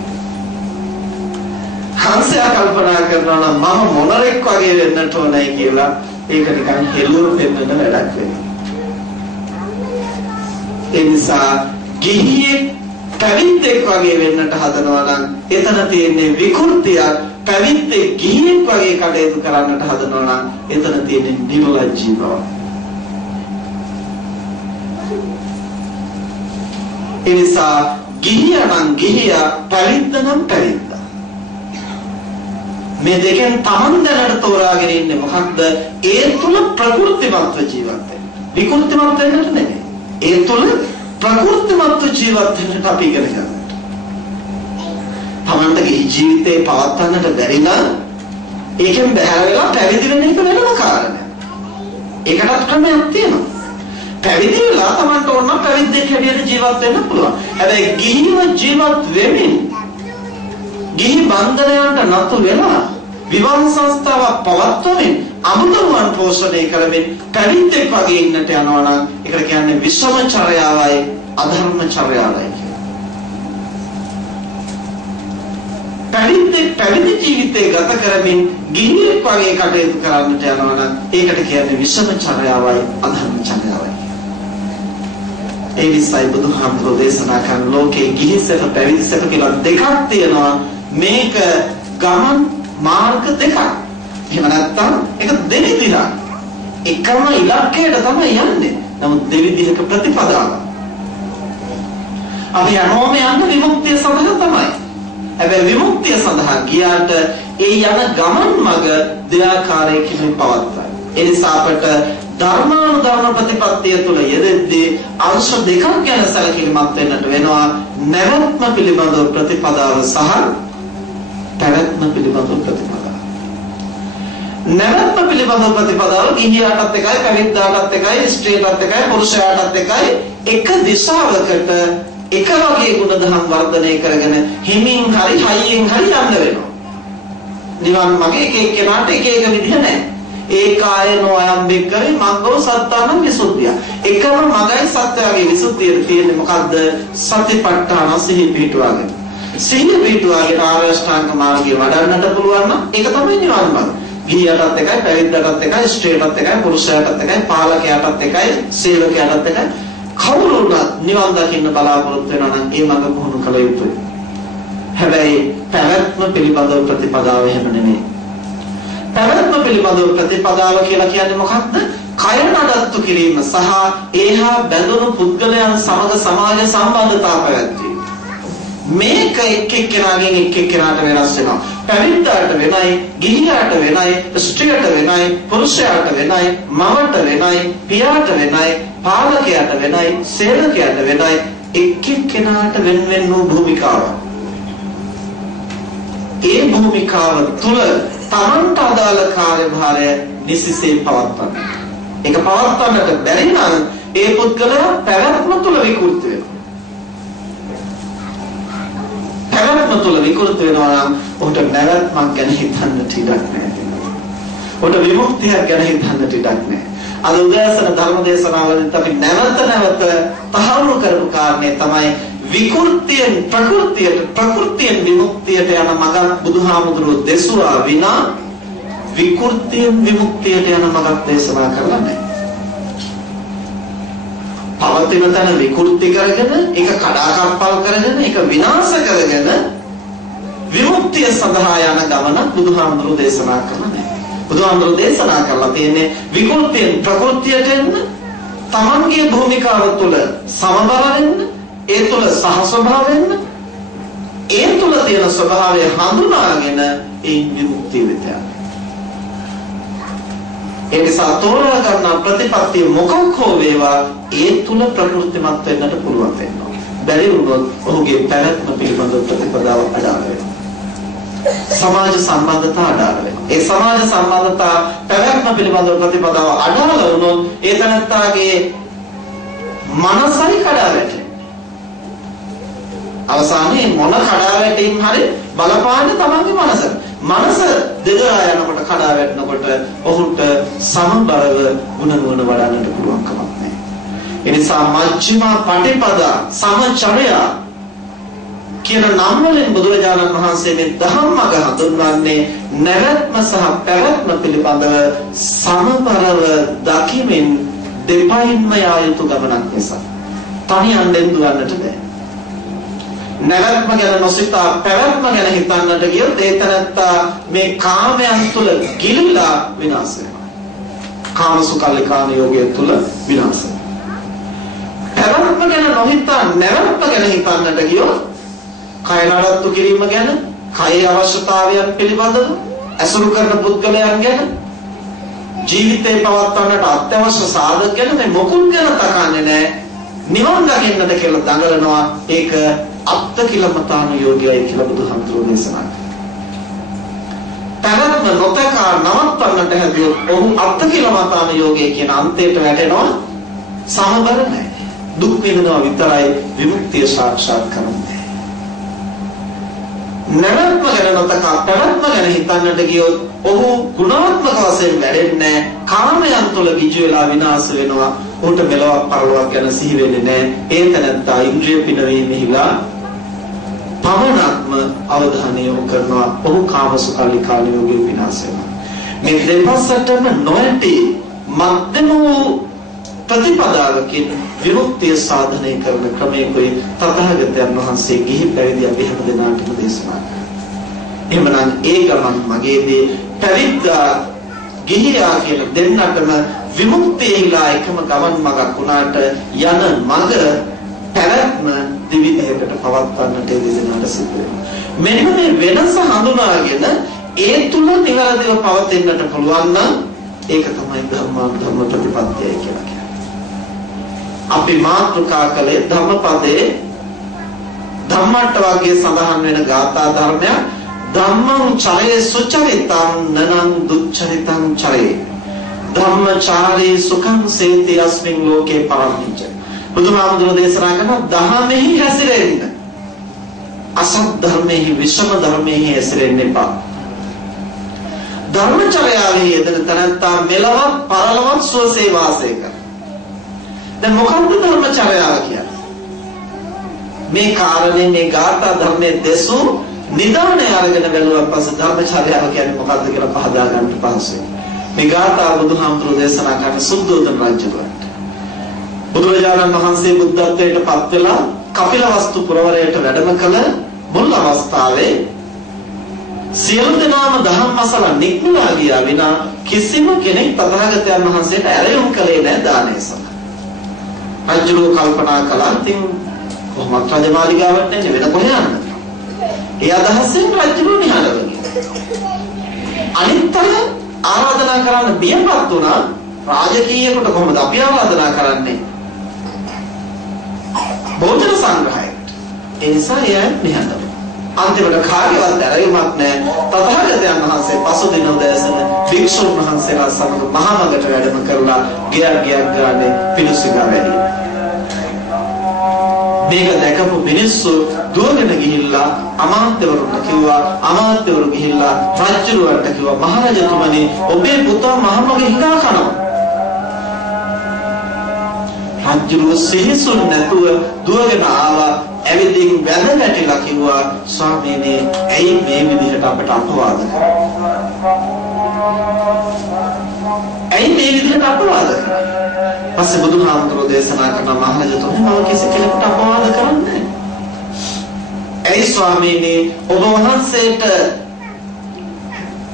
හංසයා කල්පනා කරනවා නම් මම මොනරෙක් වගේ වෙන්නට ඕනේ කියලා ඒක නිකන් හෙළුව පෙන්නන වැඩක් වෙනවා. ඒ නිසා ගිහියෙක් පැවිද්දෙක් වගේ වෙන්නට හදනවා නම් එතන තියෙන්නේ විකෘතියක්. පැවිද්දෙක් ගිහියෙක් වගේ කටයුතු කරන්නට හදනවා නම් එතන තියෙන්නේ නිර්ලජ්ජී බව. ඒ නිසා ගිහියා නම් ගිහියා, පැවිද්ද නම් පැවිද්දා. මේ දෙකෙන් තමන් දැනට තෝරාගෙන ඉන්නේ මොකක්ද? ඒ තුල ප්‍රකෘතිමත්ව ජීවත් වෙන්න. විකෘතිමත් වෙන්නට නෙමෙයි. ඒ තුල ප්‍රකෘතිමත්ව ජීවත් වෙන්නට අපි ඉගෙන ගන්නවා. තමන්ගේ ජීවිතේ පවත්වන්නට බැරි නම් ඒකෙන් බැහැර වෙලා පැවිදි වෙන එක වෙනම කාරණයක්. ඒකටත් ක්‍රමයක් තියෙනවා. පැවිදි වෙලා තමන්ට ඕන නම් පැවිද්දෙක් හැටියට ජීවත් වෙන්න පුළුවන්. හැබැයි ගිහිව ජීවත් වෙමින් ගිහි බන්ධනයන්ට නතු වෙලා විවාහ සංස්ථාවක් පවත්වමින් අමුදරුවන් පෝෂණය කරමින් පැවිද්දෙක් වගේ ඉන්නට යනවා නම් ඒකට කියන්නේ විෂමචර්යාවයි අධර්මචර්යාවයි. පැවිදි ජීවිතය ගත කරමින් ගිහියෙක් වගේ කටයුතු කරන්නට යනවා නම් ඒකට කියන්නේ විෂමචර්යාවයි අධර්මචර්යාවයි. ඒ නිසායි බුදුහාමුදුරෝ දේශනා කරන ලෝකේ ගිහි සැප පැවිදි සැප කියලා දෙකක් තියෙනවා. මේක ගමන් මාර්ග දෙකක්. එහෙම නැත්නම් ඒක දෙවිදිහක්. එකම ඉලක්කයට තමයි යන්නේ. නමුත් දෙවිදිහක ප්‍රතිපදාව. අපි හැමෝම යන්නේ විමුක්තිය සඳහා තමයි. හැබැයි විමුක්තිය සඳහා ගියාට ඒ යන ගමන් මඟ දෙආකාරයකින් පවත්වයි. ඒ නිසා අපට ධර්මානුධර්ම ප්‍රතිපත්තිය තුළ යෙදෙද්දී අංශ දෙකක් ගැන සැලකිලිමත් වෙන්නට වෙනවා. නැවැත්ම පිළිබඳව ප්‍රතිපදාව සහ පැවැත්ම පිළිබඳව ප්‍රතිපදාව. නැවැත්ම පිළිබඳව ප්‍රතිපදාව ගිහියාටත් එකයි, පැවිද්දාටත් එකයි, ස්ත්‍රියටත් එකයි, පුරුෂයාටත් එකයි. එක දිශාවකට එක වගේ ගුණධම් වර්ධනය කරගෙන හිමින් හරි හයියෙන් හරි යන්න වෙනවා. නිවන් මාගේ එක එක්කෙනාට එක එක විදිහ නැහැ. ඒකායනෝ අයම් බික්කවේ මග්ගෝ සත්තාන විසුද්ධිය. එකම මගයි සත්‍යයේ විසුද්ධිය තියෙන්නේ මොකද්ද? සතිපට්ඨාන සිහි පිටුවාගෙන. සිහි පිටුවාගෙන ආර්ය අෂ්ටාංග මාර්ගය වඩන්නට පුළුවන් නම් ඒක තමයි නිවන් මාර්ගය. ගිහියටත් එකයි, පැවිද්දටත් එකයි, ස්ත්‍රියටත් එකයි, පුරුෂයාටත් එකයි, පාලකයාටත් එකයි, සේවකයාටත් එකයි. කවුරු වුණත් නිවන් දකින්න බලාපොරොත්තු වෙනවා නම් ඒ මඟ පුහුණු කළ යුතුයි. හැබැයි පැවැත්ම පිළිබඳව ප්‍රතිපදාව එහෙම නෙමෙයි. පැවැත්ම පිළිබඳව ප්‍රතිපදාව කියලා කියන්නේ මොකක්ද? කය නඩත්තු කිරීම සහ ඒහා බැඳුණු පුද්ගලයන් සමග සමාජ සම්බන්ධතාව පැවැත්වීම. මේක එක් එක්කෙනාගෙන් එක් එක්කෙනාට වෙනස් වෙනවා. පැවිද්දාට වෙනයි, ගිහියාට වෙනයි, ස්ත්‍රියට වෙනයි, පුරුෂයාට වෙනයි, මවට වෙනයි, පියාට වෙනයි, පාලකයාට වෙනයි, සේවකයාට වෙනයි, එක් එක්කෙනාට වෙන වෙන වූ භූමිකාවක්. ඒ භූමිකාව තුළ තමන්ට අදාළ කාර්යභාරය නිසිසේ පවත්වන්න. ඒක පවත්වන්නට බැරි නම් ඒ පුද්ගලයා පැවැත්ම තුළ විකෘති වෙනවා. පැවැත්ම තුළ විකෘති වෙනවා නම් ඔහුට නැවැත්මක් ගැන හිතන්නට ඉඩක් නැහැ. ඔහුට විමුක්තියක් ගැන හිතන්නට ඉඩක් නැහැ. අද උදෑසන ධර්ම දේශනාවලින් අපි නැවත තහවුරු කරපු කාරණේ තමයි විකෘතියෙන් ප්‍රകൃතියට, ප්‍රകൃතියෙන් විමුක්තියට යන මඟ බුදුහාමුදුරුවෝ දෙසුවා විනා විකෘතියෙන් විමුක්තියට යන මඟක් දේශනා කරලා නැහැ. පවතින තැන විකෘති කරගෙන, ඒක කඩාකප්පල් කරගෙන, ඒක විනාශ කරගෙන විමුක්තිය සඳහා යන ගමන බුදුහාමුදුරුවෝ දේශනා කරලා නැහැ. බුදුහාමුදුරුවෝ දේශනා කරලා තියෙන්නේ විකෘතියෙන් ප්‍රകൃතියට එන්න, තමන්ගේ භූමිකාව තුළ සමබර වෙන්න, ඒ තුළ සහස්වභාව වෙන්න, ඒ තුළ තියෙන ස්වභාවය හඳුනාගෙන ඒ විමුක්තිය වෙත යන්න. ඒ නිසා තෝරා ගන්න ප්‍රතිපත්තිය මොකක් හෝ වේවා ඒ තුල ප්‍රകൃතිමත් වෙන්නට පුළුවන් වෙනවා. බැරි වුණොත් ඔහුගේ පැවැත්ම පිළිබඳ ප්‍රතිපදාව අඩාල වෙනවා. සමාජ සම්බන්ධතා අඩාල වෙනවා. ඒ සමාජ සම්බන්ධතා පැවැත්ම පිළිබඳ ප්‍රතිපදාව අඩාල වුණොත් ඒ තනත්තාගේ මනසයි කඩා වැටෙනවා. අවසානයේ මොන කඩා වැටීම් හරි බලපාන්නේ තමන්ගේ මනසට. මනස දෙදරා යනකොට කඩා වැටෙනකොට ඔහුට සමබරව ගුණ වඩන්නට පුළුවන් කමක් නැහැ. ඒ නිසා මජ්ක්‍ධිමා පටිපදා සමචරය කියන නම් වලින් බුදුරජාණන් වහන්සේ මේ ධම්මග හඳුන්වන්නේ නැවැත්ම සහ පැවැත්ම පිළිබඳව සමබරව දකිමින් දෙපයින්ම යා යුතු ගමනක් නිසා. තනියෙන් දෙන්නුවන්නට බෑ. නැවැත්ම ගැන නොසිතා පැවැත්ම ගැන හිතන්නට ගියොත් ඒ තැනත්තා මේ කාමයන් තුල ගිලිලා විනාශ වෙනවා. කාමසුකල්ලිකාන යෝගය තුල විනාශ වෙනවා. පැවැත්ම ගැන නොහිතා නැවැත්ම ගැන හිතන්නට ගියොත් කය නඩත්තු කිරීම ගැන, කය අවශ්‍යතාවයන් පිළිබඳව, අසුරු කරන පුද්ගලයන් ගැන, ජීවිතේ පවත්වන්නට අත්‍යවශ්‍ය සාධක ගැන මේ මොකුත් ගැන තකන්නේ නැහැ. නිවන් දකින්නට කියලා දඟලනවා. ඒක අත්තිකිලමතාන යෝගයයි කියලා බුදුහාමුදුරුවෝ දේශනා කළා. පැවැත්ම නොතකා නවත්තන්නට හැදියොත් ඔහු අත්තිකිලමතාන යෝගය කියන අන්තයට වැටෙනවා. සමබර නැහැ. දුක් විඳිනවා විතරයි විමුක්තිය සාක්ෂාත් කරන්නේ. නැවැත්ම ගැන නොතකා පැවැත්ම ගැන හිතන්නට ගියොත් ඔහු ගුණාත්මක වශයෙන් වැඩෙන්නේ නැහැ. කාමයන් තුළ ගිජු වෙලා විනාශ වෙනවා. ඔහුට මෙලොවක් පරලොවක් ගැන සිහි වෙන්නේ නැහැ. ඒ තැනත්තා ඉන්ද්‍රිය පිනවීමෙහිලා පමණක්ම අවධානය යොමු කරනවා. ඔහු කාමසුකල්ලිකාන යෝගයෙන් විනාශ වෙනවා. මේ දෙපසටම නොඇටි මධ්‍යම වූ ප්‍රතිපදාවකින් විමුක්තිය සාධනය කරන ක්‍රමයකයි තථාගතයන් වහන්සේ ගිහි පැවිදි අපි හැම දෙනාටම දේශනා කළා. එhmenan ඒ ගමන් මගේදී පැවිද්දා ගිහියා කියන දෙන්නටම විමුක්තියලා එකම ගමන් මගක් වුණාට යන මග පැවැත්ම දෙවිදයකට පවත්වන්නට දෙදෙනාට සිද්ධ වෙනවා. මෙන්න මේ වෙනස හඳුනාගෙන ඒ තුල නිවැරදිව පවතින්නට පුළුවන් නම් ඒක තමයි ධර්ම ප්‍රතිපත්තිය කියලා කියන්නේ. අපි මාතෘකා කළේ ධම්මපදයේ ධම්මට්ට වර්ගයේ සඳහන් වෙන ගාථා ධර්මයක්. ධම්මං චරේ සුචරිතං නනං දුච්චරිතං චරේ ධම්මචාරේ සුඛං සේති අස්මින් ලෝකේ පරම්පිච්ච. බුදුහාමුදුරුවෝ දේශනා කරන දහමෙහි හැසිරෙන්න. අසත් ධර්මෙහි විෂම ධර්මෙහි හැසිරෙන්න එපා. ධර්මචර්යාවේ යෙදෙන තැනැත්තා මෙලවත් පරලොවත් සුවසේ වාසය කරනවා. දැන් මොකක්ද ධර්මචර්යාව කියන්නේ? මේ කාරණේ මේ ගාථා ධර්මයේ දෙසු නිදානය අරගෙන බැලුවා පස්සේ ධර්මචර්යාව කියන්නේ මොකක්ද කියලා පහදා ගන්න පහසුයි. මේ ගාථා බුදුහාමුදුරුවෝ දේශනා කරන සුද්ධෝදන රජුට බුදුරජාණන් වහන්සේ බුද්ධත්වයට පත් වෙලා කපිලවස්තු පුරවරයට වැඩම කළ මුල් අවස්ථාවේ සියලු දෙනාම දහම් මසල නික්මලා ගියා විනා කිසිම කෙනෙක් තථාගතයන් වහන්සේට ඇරයුම් කළේ නැහැ දානය සඳහා. රජුගේ කල්පනා කළා ඉතින් කොහොමද රජමාලිගාවට එන්නේ වෙන කොහෙ යන්නද? ඒ අදහසෙන් රජු නිහඬව ගියා. අනිත් අය ආරාධනා කරන්න බියපත් වුණා. රාජකීයකට කොහොමද අපි ආරාධනා කරන්නේ? භෝජන සංග්‍රහයට. ඒ නිසා එයා නිහඬව. අන්තිමට කාගේවත් ඇරයුමක් නැහැ. තථාගතයන් වහන්සේ පසුදින උදෑසන භික්ෂුන් වහන්සේලා සමග මහා මඟට වැඩම කරලා ගියක් ගානේ පිණුසිඟා වැඩි. මේක දැකපු මිනිස්සු දුවගෙන ගිහිල්ලා අමාත්‍යවරුන්ට කිව්වා. අමාත්‍යවරු ගිහිල්ලා රජුලන්ට කිව්වා මහරජතුමනි ඔබේ පුතා මහා මඟ හිඟා කනවා. රජුව සිහිසුන් නැතුව දුවගෙන ආවා. ඇවිදින් වැඳ වැටිලා කිව්වා ස්වාමීනි ඇයි මේ විදිහට අපට අපවාද කරන්නේ? ඇයි මේ විදිහට අපවාද කරන්නේ? පස්සේ බුදුහාමුදුරෝ දේශනා කරන මහරජතුමනි මම කිසි කෙනෙකුට අපවාද කරන්නේ නැහැ. ඇයි ස්වාමීනි ඔබ වහන්සේට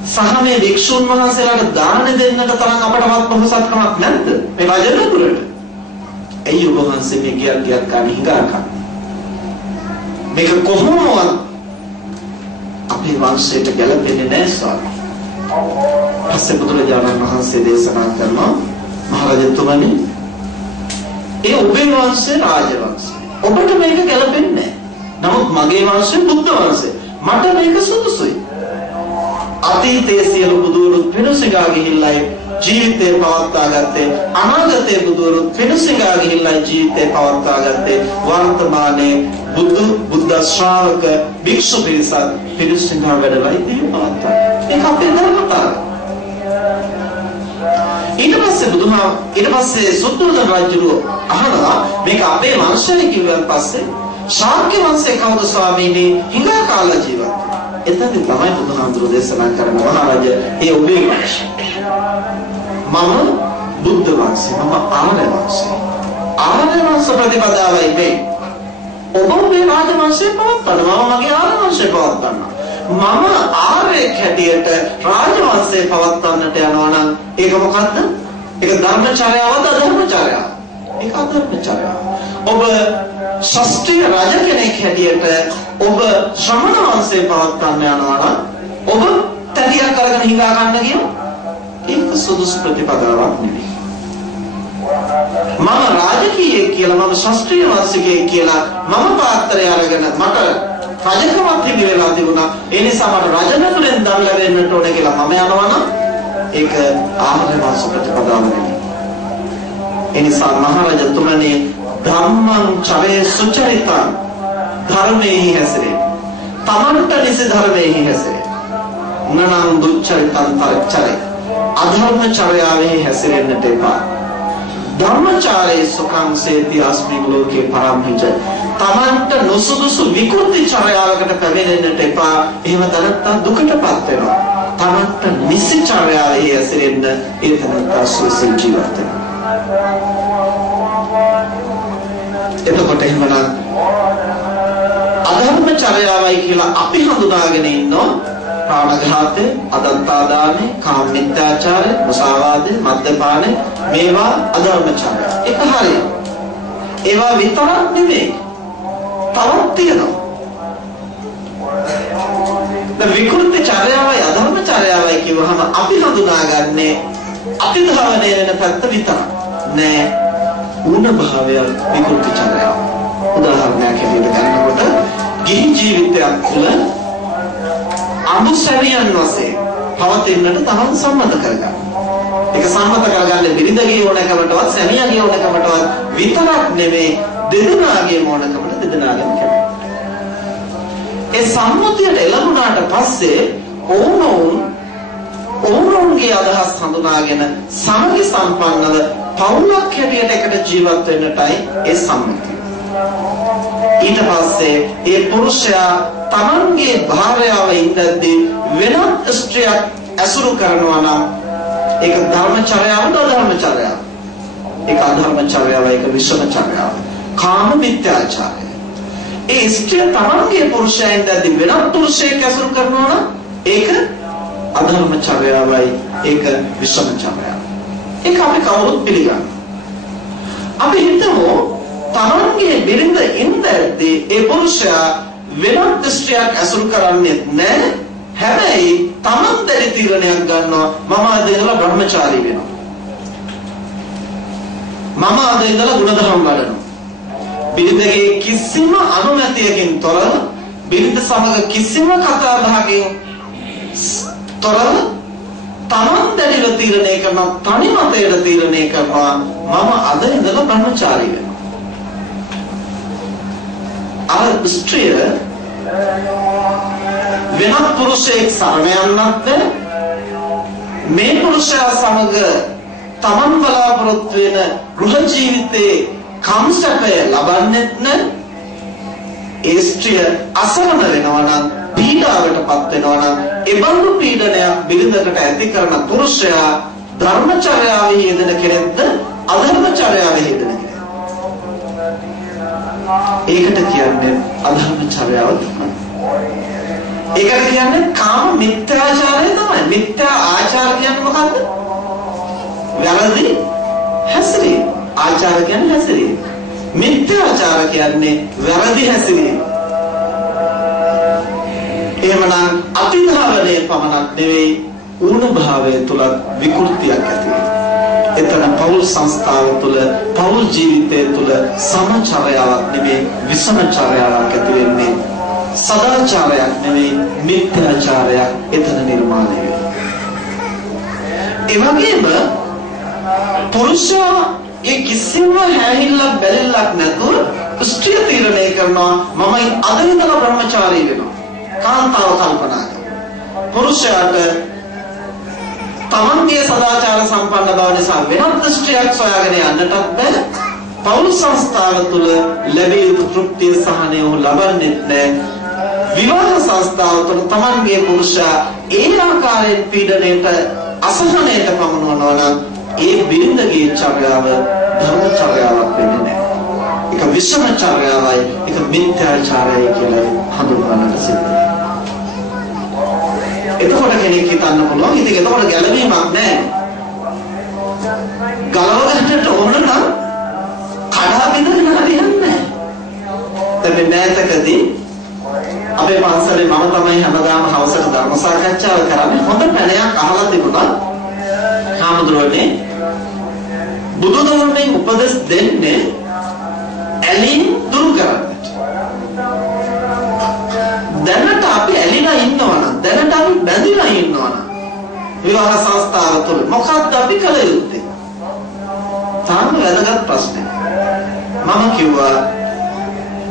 සහ මේ වික්ෂුන් වහන්සේලාට දාන දෙන්නට තරම් අපටවත් පොහොසත්කමක් නැද්ද මේ රජතුමනට? ඇයි ඔබ වහන්සේ මේ ගියක් ගන්න හිඟා කන්නේ? මේක කොහොමවත් අපේ වංශයට ගැලපෙන්නේ නැහැ ස්වාමී. පස්සේ බුදුරජාණන් වහන්සේ දේශනා කරනවා මහරජතුමනි ඒ ඔබේ වංශේ රාජවංශය. ඔබට මේක ගැලපෙන්නේ නැහැ. නමුත් මගේ වංශය බුද්ධ වංශය. මට මේක සුදුසුයි. අතීතයේ සියලු බුදුරුත් පිණුසිඟා ගිහිල්ලා ජීවිතේ පවත්වා ගත්තේ. අනාගතයේ බුදුරුත් පිණුසිඟා ගිහිල්ලා ජීවිතේ පවත්වා ගත්තේ. වර්තමානයේ බුද්ධ ශ්‍රාවක භික්ෂු පිරිසක් පිණුසිඟා වැඩලා ඉතිරි පවත්වා. ඒක අපේ ධර්මතාවය. ඊට පස්සේ සුද්ධෝදන රජු අහනවා මේක අපේ වංශය කිව්වන් පස්සේ ශාක්‍ය වංශේ කවුද ස්වාමීනි හිඟා කාලා ජීවත්? එතනදී තමයි බුදුහාමුදුරෝ දේශනා කරන මහරජ ඒ ඔබේ වංශය. මම බුද්ධ වංශය. මම ආර්ය වංශය. ආර්ය වංශ ප්‍රතිපදාවයි මේ. ඔබ මේ රාජ වංශය පවත්වනවා. මම මගේ ආර්ය වංශය පවත්වනවා. මම ආර්යෙක් හැටියට රාජ වංශය පවත්වන්නට යනවා නම් ඒක මොකද්ද? ඒක ධර්මචර්යාවද අධර්මචර්යාවද? ඒක අධර්මචර්යාව. ඔබ ශාස්ත්‍රීය රජ කෙනෙක් හැටියට ඔබ ශ්‍රමණ වංශය පවත්වන්න යනවා නම් ඔබ තැටියක් අරගෙන හිඟා ගන්න කියනවා. ඒක සුදුසු ප්‍රතිපදාවක් නෙවෙයි. මම රාජකීය කියලා මම ශාස්ත්‍රීය වංශිකයෙක් කියලා මම පාත්‍රය අරගෙන මට රජකමක් හිමි වෙලා තිබුණා. ඒ නිසා මට රජනතුලෙන් දන් ලැබෙන්නට ඕන කියලා මම යනවා නම් ඒක ආර්ය වංශ ප්‍රතිපදාව නෙවෙයි. ඒ නිසා මහරජතුමනි ධම්මං චරේ සුචරිතං ධර්මේහි හැසිරේ. තමන්ට නිසි ධර්මේහි හැසිරේ. නනං දුච්චරිතං පරච්චරේ. අධර්මචර්යාවෙහි හැසිරෙන්නට එපා. ධර්මචාරයේ සුඛං සේති අස්මින් ලෝකේ පරම්හිච. තමන්ට නොසුදුසු විකෘති චර්යාවකට පැමිණෙන්නට එපා. එහෙම දැනත්තා දුකටපත් වෙනවා. තමන්ට නිසි චර්යාවෙහි හැසිරෙන්න ඒ තැනත්තා සුවසේ ජීවත් වෙනවා. එතකොට එහෙමනම් අධර්මචර්යාවයි කියලා අපි හඳුනාගෙන ඉන්නවා ප්‍රාණඝාතය, අදත්තාදානය, කාමමිත්‍යාචාරය, මුසාවාදය, මද්යපානය මේවා අධර්මචර්ය. ඒක හරියි. ඒවා විතරක් නෙමෙයි. තවත් තියෙනවා. දැන් විකෘති චර්යාවයි අධර්මචර්යාවයි කියවහම අපි හඳුනාගන්නේ අපි ධාවනය වෙන පැත්ත විතරක්. නෑ ඌන භාවය විකෘති චර්යාව. උදාහරණයක් විදිහට ගන්නකොට ගිහි ජීවිතයක් තුළ අමුසැමියන් වශයෙන් පවතින්නට තමන් සම්මත කරගන්න. ඒක සම්මත කරගන්නේ බිරිඳගේ ඕනකමටවත් සැමියාගේ ඕනකමටවත් විතරක් නෙමෙයි දෙදෙනාගේ ඕනකමට දෙදෙනාගේම කැමැත්ත. ඒ සම්මුතියට එළඹුණාට පස්සේ ඕනෝන් ඔවුන්ගේ අදහස් හඳුනාගෙන සමගි සම්පන්නව පවුලක් හැටියට එකට ජීවත් වෙන්නටයි ඒ සම්මතිය. ඊට පස්සේ ඒ පුරුෂයා තමන්ගේ භාර්යාව ඉඳද්දී වෙනත් ස්ත්‍රියක් ඇසුරු කරනවා නම් ඒක ධර්මචර්යාවද අධර්මචර්යාවද? ඒක අධර්මචර්යාව, ඒක විෂමචර්යාව, කාම මිත්‍යාචාරය. ඒ ස්ත්‍රිය තමන්ගේ පුරුෂයා ඉඳද්දී වෙනත් පුරුෂයෙක් ඇසුරු කරනවා නම් ඒක අධර්මචර්යාවයි, ඒක විෂමචර්යාවයි. ඒක අපි කවුරුත් පිළිගන්නවා. අපි හිතමු තමන්ගේ බිරිඳ ඉඳද්දී ඒ පුරුෂයා වෙනත් ස්ත්‍රියක් ඇසුරු කරන්නේ නැහැ. හැබැයි තමන් දැඩි තීරණයක් ගන්නවා මම අද ඉඳලා බ්‍රහ්මචාරී වෙනවා. මම අද ඉඳලා ගුණධර්ම වඩනවා. බිරිඳගේ කිසිම අනුමැතියකින් තොරව, බිරිඳ සමග කිසිම කතා බහකින් තොරව තමන් දැඩිව තීරණය කරනවා, තනි මතයට තීරණය කරනවා මම අද ඉඳලා බ්‍රහ්මචාරී වෙනවා. අර ස්ත්‍රිය වෙනත් පුරුෂයෙක් සරණ යන්නත් මේ පුරුෂයා සමග තමන් බලාපොරොත්තු වෙන ගෘහ ජීවිතයේ කම්සකය ලබන්නෙත් නැහැ. ඒ ස්ත්‍රිය අසරණ වෙනවා නම්, පීඩාවටපත් වෙනවා නම්, ඒ බඳු පීඩනයක් බිරිඳකට ඇති කරන පුරුෂයා ධර්මචර්යාවේ යෙදෙන කෙනෙක්ද අධර්මචර්යාවේ යෙදෙන කෙනෙක්ද? ඒකට කියන්නේ අධර්මචර්යාව තමයි. ඒකට කියන්නේ කාම මිත්‍යාචාරය තමයි. මිත්‍යා ආචාර කියන්නේ මොකද්ද? වැරදි හැසිරීම. ආචාර කියන්නේ හැසිරීම. මිත්‍යාචාර කියන්නේ වැරදි හැසිරීම. එහෙමනම් අතිධාවනයේ පමණක් නෙවෙයි ඌණ භාවය තුල විකෘතියක් ඇති වෙනවා. එතන පෞල් සංස්ථාව තුළ, පෞල් ජීවිතය තුළ සමචර්යාවක් නෙවෙයි විෂමචර්යාවක් ඇති වෙන්නේ. සදාචාරයක් නෙවෙයි මිත්‍යාචාරයක් එතන නිර්මාණය වෙනවා. ඒ වගේම පුරුෂයා ඒ කිසිම හැහිල්ලක් බැලෙල්ලක් නැතුව ස්ත්‍රිය තීරණය කරනවා මම අද ඉඳලා බ්‍රහ්මචාරී වෙනවා. කාන්තාව කල්පනා කරනවා. පුරුෂයාට තමන්ගේ සදාචාර සම්පන්න බව නිසා වෙනත් ස්ත්‍රියක් සොයාගෙන යන්නටත් බැහැ. පෞල් සංස්ථාව තුළ ලැබිය යුතු තෘප්තිය සහනය ඔහු ලබන්නේ නැහැ. විවාහ සංස්ථාව තුළ තමන්ගේ පුරුෂයා ඒ ආකාරයෙන් පීඩනයට, අසහනයට පමුණවනවා නම් ඒ බිරිඳගේ චර්යාව ධර්මචර්යාවක් වෙන්නේ නැහැ. ඒක විෂමචර්යාවයි, ඒක මිත්‍යාචාරයයි කියලා හඳුන්වන්නට සිද්ධ වෙනවා. එතකොට කෙනෙක් හිතන්න පුළුවන් ඉතින් එතකොට ගැළවීමක් නැහැ. ගලව ගන්නට ඕන නම් කඩා බිඳගෙන හරියන්නේ නැහැ. දැන් මෑතකදී අපේ පන්සලේ මම තමයි හැමදාම හවසට ධර්ම සාකච්ඡාව කරන්නේ. හොඳ පැනයක් අහලා තිබුණා. හාමුදුරුවනේ බුදුදහමෙන් උපදෙස් දෙන්නේ ඇලීම් දුරු කරන්නට. දැනට අපි ඇලිලා ඉන්නවනම්, දැනට අපි බැඳිලා ඉන්නවනම් විවාහ සංස්ථාව තුළ මොකක්ද අපි කළ යුත්තේ? තාම වැදගත් ප්‍රශ්නයක්. මම කිව්වා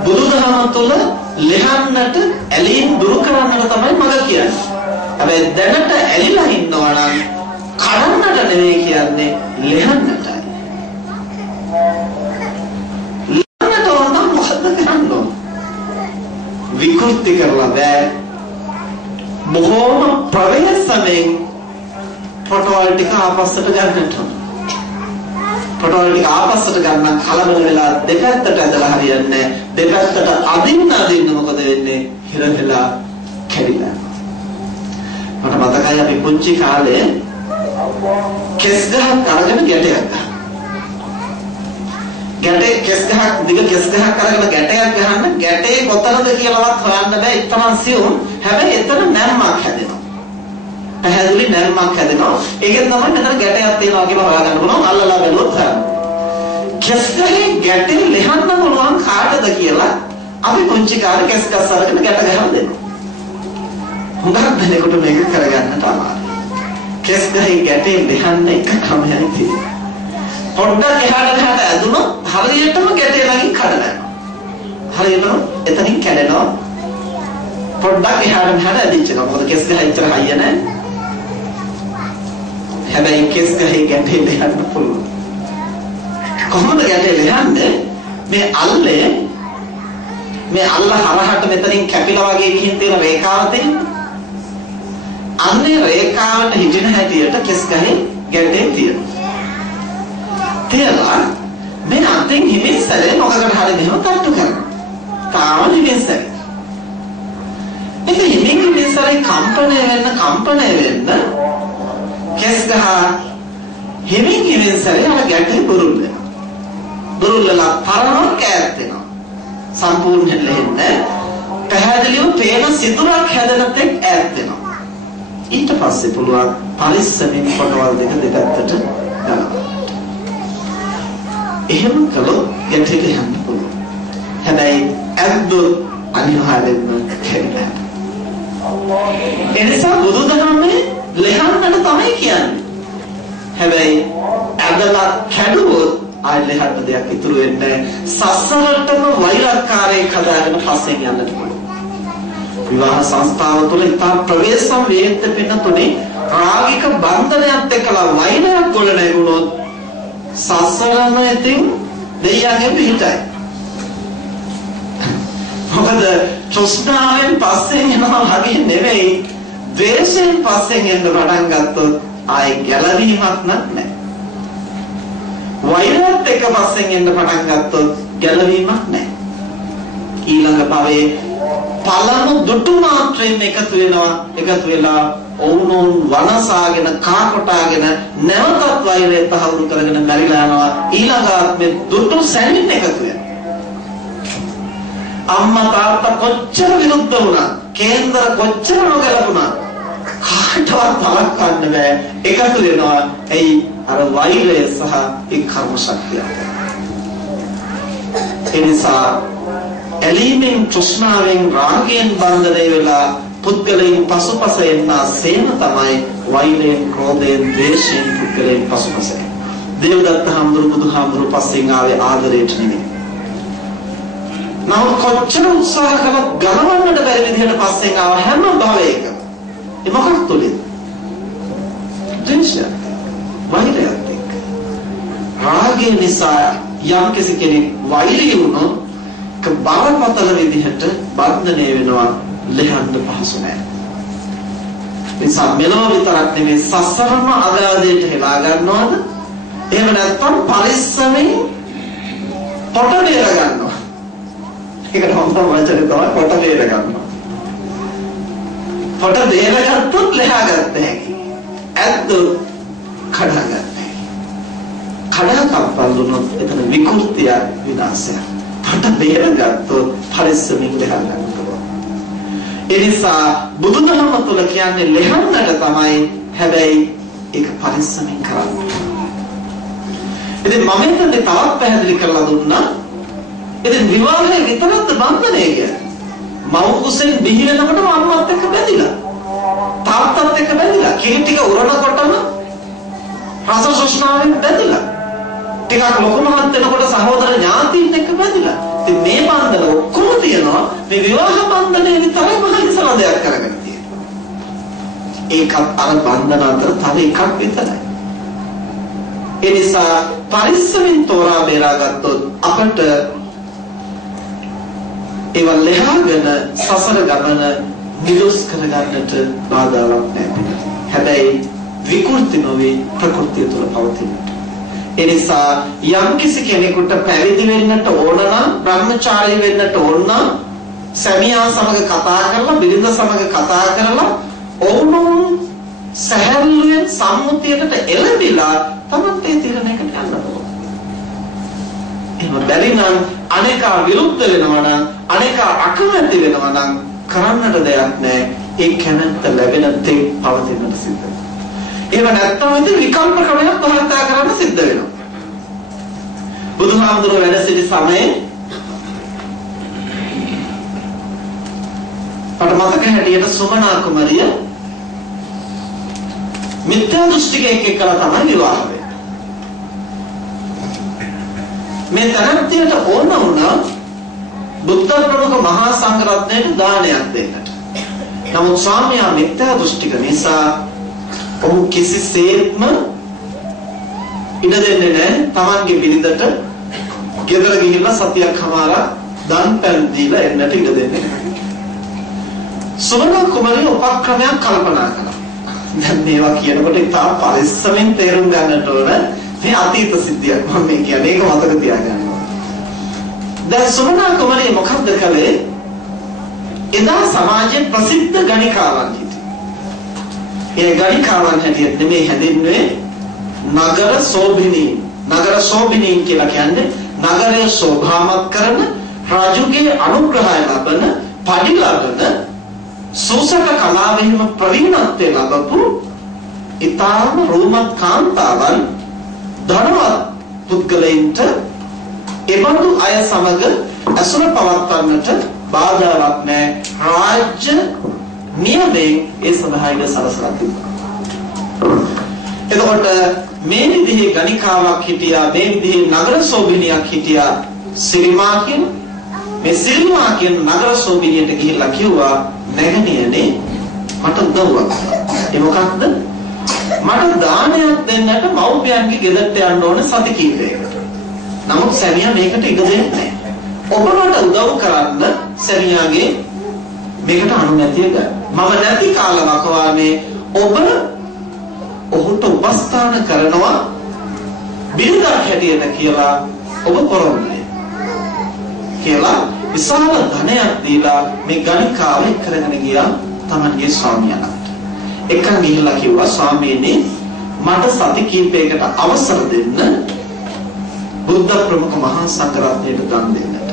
බුදුදහම තුළ ලෙහන්නට, ඇලීම් දුරු කරන්නට තමයි මඟ කියන්නේ. හැබැයි දැනට ඇලිලා ඉන්නවනම් කඩන්නට නෙවෙයි කියන්නේ, ලෙහන්නටයි. ලෙහන්නට ඕන නම් මොකද්ද කරන්න ඕන? විකෘති කරලා බෑ. බොහෝම ප්‍රවේශමෙන් ෆොටෝල් ටික ආපස්සට ගන්නට ඕන. ෆොටෝල් ටික ආපස්සට ගන්න කලබල වෙලා දෙපැත්තට ඇදලා හරියන්නේ නැහැ. දෙපැත්තට අදින්න මොකද වෙන්නේ? හිරදලා කැඩිලා. මට මතකයි අපි පුංචි කාලේ කෙස් ගහක් අරගෙන ගැටයක් ගහනවා. ගැටේ කෙස් ගහක්, දිග කෙස් ගහක් අරගෙන ගැටයක් ගහන්න, ගැටේ කොතනද කියලාවත් හොයන්න බෑ. ඉතමන් සියුම්. හැබැයි එතන නැර්මක් හැදෙනවා. පැහැදිලි නැර්මක් හැදෙනවා. ඒකෙන් තමයි මෙතන ගැටයක් තියෙනවා කියලා හොයාගන්න පුළුවන්. අල්ලලා බැලුවොත් හරියට. කෙස් ගහේ ගැටේ ලෙහන්න පුළුවන් කාටද කියලා අපි පුංචි කාලේ කෙස් ගස් අරගෙන ගැට ගහලා දෙනවා. හුඟක් දෙනෙකුට මේක කරගන්නට අමාරුයි. කෙස් ගහේ ගැටේ ලෙහන්න එක ක්‍රමයක් තියෙනවා. පොඩ්ඩක් එහාට ඇදුනොත් හරියටම ගැටේ ළඟින් කඩනවා. හරියටම එතනින් කැඩෙනවා. පොඩ්ඩක් එහාට ඇදිච්ච එක. මොකද කෙස් ගහ ඉතර හයිය නැහැ. හැබැයි කෙස් ගහේ ගැටේ දෙන්න පුළුවන්. කොහොමද ගැටේ දෙන්නේ? මේ අල්ල හරහට මෙතනින් කැපිලා වගේ ගිහින් තියෙන රේඛාව තියෙනවා. අන්නේ රේඛාවට හිටින හැටියට කෙස් ගහේ ගැටේ තියෙනවා. තියලා මේ අතෙන් හිමින් සැරේ මොකකට හරි මෙහෙම තට්ටු කරනවා. තාම හිමින් සැරේ. ඉතින් හිමින් සැරේ කම්පණය වෙන්න කෙස් ගහ හිමින් සැරේ අර ගැටේ බුරුල් වෙනවා. බුරුල් වෙලා තරම කෑත් වෙනවා. සම්පූර්ණ දෙන්නේ පැහැදිලිව පේන සිතුරක් හැදෙන තෙක් ඈත් වෙනවා. ඊට පස්සේ පුළුවන් පරිස්සමෙන් කොටවල් දෙක දෙපැත්තට දාන්න. එහෙම කළොත් ගැටේට යන්න පුළුවන්. හැබැයි ඇද්ද අනිවාර්යෙන්ම කැඩෙනවා. එනිසා බුදුදහමේ ලෙහන්නට තමයි කියන්නේ. හැබැයි ඇදලා කැඩුවොත් ආයෙ ලෙහන්න දෙයක් ඉතුරු වෙන්නේ නැහැ. සසරටම වෛරක්කාරයෙක් හදාගෙන පස්සෙන් යන්නට පුළුවන්. විවාහ සංස්ථාව තුළ ඉතා ප්‍රවේශම් වේද්ද පින්නතුනේ රාගික බන්ධනයත් එක්කලා වෛරයක් ගොඩ නැගුණොත් සසරම ඉතින් දෙයියන්ගේ පිටයි. මොකද තෘෂ්ණාවෙන් පස්සෙන් යනවා වගේ නෙවෙයි, ද්වේෂයෙන් පස්සෙන් එන්න පටන් ගත්තොත් ආයේ ගැලවීමක් නැහැ. වෛරයත් එක්ක පස්සෙන් එන්න පටන් ගත්තොත් ගැලවීමක් නැහැ. ඊළඟ භවයේ පළමු දුටු මාත්‍රයෙන් එකතු වෙලා ඔවුනොන් වනසාගෙන කාකොටාගෙන නැවතත් වෛරය තහවුරු කරගෙන මැරිලා යනවා. ඊළඟ ආත්මෙ දුටු සැනින් එකතු වෙනවා. අම්මා තාත්තා කොච්චර විරුද්ධ වුණා, කේන්දර කොච්චර නොගැලපුණා, කාටවත් තලක් ගන්න බෑ. එකතු වෙනවා. එයි අර වෛරය සහ ඒ කර්ම ශක්තිය. එනිසා ඇලීමෙන් තෘෂ්ණාවෙන් රාගයෙන් බන්ධනය වෙලා පුද්ගලයන් පසුපස එන්නා සේම තමයි වෛරයෙන් ක්‍රෝධයෙන් ද්වේෂයෙන් පුද්ගලයන් පසුපස එන්නේ. දේවදත්ත හාමුදුරු බුදුහාමුදුරු පස්සෙන් ආවේ ආදරයට නෙමෙයි. නමුත් කොච්චර උත්සාහ කළත් ගලවන්නට බැරි විදිහට පස්සෙන් ආව හැම භවයකම. ඒ මොකක්ද තුලින්? ද්වේෂය. වෛරය. රාගය නිසා යම් කෙනෙක් වෛරී වුණොත් බරපතල විදිහට බන්ධනය වෙනවා, ලෙහන්න පහසු නැහැ. නිසා මෙලොව විතරක් නෙමෙයි සසරම අගාධයට හෙලා ගන්නවද? එහෙම නැත්නම් පරිස්සමෙන් පොට බේර ගන්නවා. ඒකට හොඳම වචනේ තමයි පොට බේර ගන්නවා. පොට බේරගත්තොත් ලෙහා ගන්න හැකියි. ඇත්ත කඩගන්න. කඩකප්පල් දුනොත් එතන විකෘතිය විනාශය. පොට බේරගත්තොත් පරිස්සමින් ලෙහා ගන්න පුළුවන්. ඒ නිසා බුදුදහම තුළ කියන්නේ ලෙහන්නට තමයි. හැබැයි ඒක පරිස්සමින් කරන්න. ඉතින් මම හිතන්නේ තවත් පැහැදිලි කරලා දුන්නා. ඉතින් විවාහය විතරක්ද බන්ධනය කියන්නේ? මව් කුසෙන් බිහි වෙනකොටම අම්මත් එක්ක බැඳිලා, තාත්තත් එක්ක බැඳිලා, කිරි ටික උරනකොටම රස සුෂ්ණාවෙන් බැඳිලා, ටිකක් ලොකු මහත් වෙනකොට සහෝදර ඥාතීන් එක්ක බැඳිලා. ඉතින් මේ බන්ධන ඔක්කොම තියෙනවා. මේ විවාහ බන්ධනය විතරයි මහ ඉස්සල දෙයක් කරගෙන තියෙන්නේ. ඒකත් අර බන්ධන අතර තව එකක් විතරයි. ඒ නිසා පරිස්සමින් තෝරා බේරා ගත්තොත් අපට ඒවා ලෙහාගෙන සසර ගමන නිරුස් කරගන්නට බාධාවක් නැහැ. හැබැයි විකෘති නොවේ ප්‍රകൃතිය තුළ පවතින. ඒ නිසා යම් කිසි කෙනෙකුට පැවිදි වෙන්නට ඕන නම්, බ්‍රහ්මචාරී වෙන්නට ඕන නම්, සැමියා සමග කතා කරලා, බිරිඳ සමග කතා කරලා ඔවුන් සැහැල්ලුවෙන් සම්මුතියට එළඹිලා තමන්ට ඒ තීරණයකට යන්න ඕන. එහෙම බැරි නම් අනේකා විරුද්ධ වෙනවා නම්, අනේකා අකමැති වෙනවා නම් කරන්නට දෙයක් නැහැ. ඒ කැමැත්ත ලැබෙන තෙක් පවතින්නට සිද්ධ වෙනවා. එහෙම නැත්නම් ඉතින් විකල්ප ක්‍රමයක් භාවිතා කරන්න සිද්ධ වෙනවා. බුදුහාමුදුරුවෝ වැඩ සිටි සමයේ අපට මතක හැටියට සුමනා කුමරිය මිත්‍යා දෘෂ්ටිකයෙක් එක්කලා තමයි විවාහ වෙන්නේ. මේ තරම්තියට ඕන වුණා බුද්ධ ප්‍රමුඛ මහා සංඝ රත්නයට දානයක් දෙන්නට. නමුත් ස්වාමියා මිත්‍යා දෘෂ්ටික නිසා ඔහු කිසිසේත්ම ඉඩ දෙන්නේ නැහැ තමන්ගේ බිරිඳට ගෙදර ගිහිල්ලා සතියක් හමාරක් දන් පැන් දීලා එන්නට ඉඩ දෙන්නේ නැහැ. සුමනා කුමරිය උපක්‍රමයක් කල්පනා කළා. දැන් මේවා කියනකොට ඉතා පරිස්සමෙන් තේරුම් ගන්නට ඕන මේ අතීත සිද්ධියක් මම මේ කියන්නේ ඒක මතක තියාගන්න ඕන. දැන් සුමනා කුමරිය මොකක්ද කළේ? එදා සමාජයේ ප්‍රසිද්ධ ගණිකාවන් හිටියේ. ඒ ගණිකාවන් හැටියට මේ හැඳින්වෙන්නේ නගර සෝභිනී. නගර සෝභිනී කියලා කියන්නේ නගරය ශෝභාමත් කරන රාජුගේ අනුග්‍රහය ලබන පඩි ලබන සූසක කලාවෙහිම ප්‍රවීණත්වය ලබපු ඉතාම රෝමත් කාන්තාවන් ධනවත් පුද්ගලයින්ට එබඳු අය සමග ඇසුර පවත්වන්නට බාධාවක් නැහැ. රාජ්‍ය නියමයෙන් ඒ සඳහා ඉඩ සලසලා තිබුණා. එතකොට මේ විදිහේ ගණිකාවක් හිටියා, මේ විදිහේ නගර සෝභිනියක් හිටියා සිරිමා කියන. මේ සිරිමා කියන නගර සෝභිනියට ගිහිල්ලා කිව්වා නැගණියනේ මට උදව්වක්. ඒ මොකක්ද? මට දානයක් දෙන්නට මව්පියන්ගේ ගෙදරට යන්න ඕන සති කිහිපයකට. නමුත් සැමියා මේකට ඉඩ දෙන්නේ නැහැ. ඔබ මට උදව් කරන්න සැමියාගේ මේකට අනුමැතිය ගන්න. මම නැති කාලවකවානේ ඔබ ඔහුට උපස්ථාන කරනවා බිරිඳක් හැටියට කියලා ඔබ පොරොන්දුයි කියලා විශාල ධනයක් දීලා මේ ගණිකාව කරගෙන ගියා තමන්ගේ ස්වාමියාට. එකන් ගිහිල්ලා කිව්වා ස්වාමීනි මට සති කිහිපයකට අවසර දෙන්න බුද්ධ ප්‍රමුඛ මහා සංඝරත්නයට දන් දෙන්නට.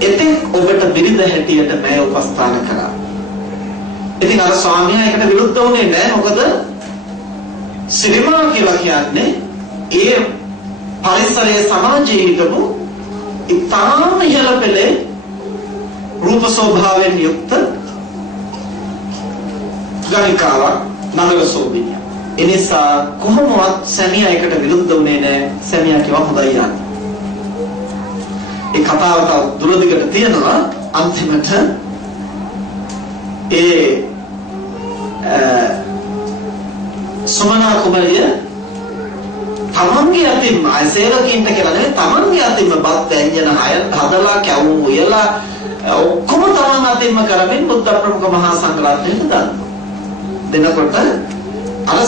ඉතින් ඔබට බිරිඳ හැටියට මම උපස්ථාන කරා. ඉතින් අර ස්වාමියා එකට විරුද්ධ වුණේ නැහැ. මොකද සිරිමා කියලා කියන්නේ ඒ පරිසරයේ සමාජයේ හිටපු ඉතාම ඉහළ පෙළේ රූප ස්වභාවයෙන් යුක්ත ගණිකාවක් නගර සෝභිනිය. එනිසා කොහොමවත් සැමියා එකට විරුද්ධ වුණේ නැහැ. සැමියා කිව්වා හොඳයි යන්න. ඒ කතාව තව දුරදිගට තියෙනවා. අන්තිමට සුමනා කුමරිය තමන්ගේ අතින්ම අසේවකින්ට කියලා නෙවෙයි තමන්ගේ අතින්ම බත් ව්‍යංජන හදලා කැවුම් උයලා ඔක්කොම තමන් අතින්ම කරමින් බුද්ධ ප්‍රමුඛ මහා සංඝරත්නයට දෙනකොට අර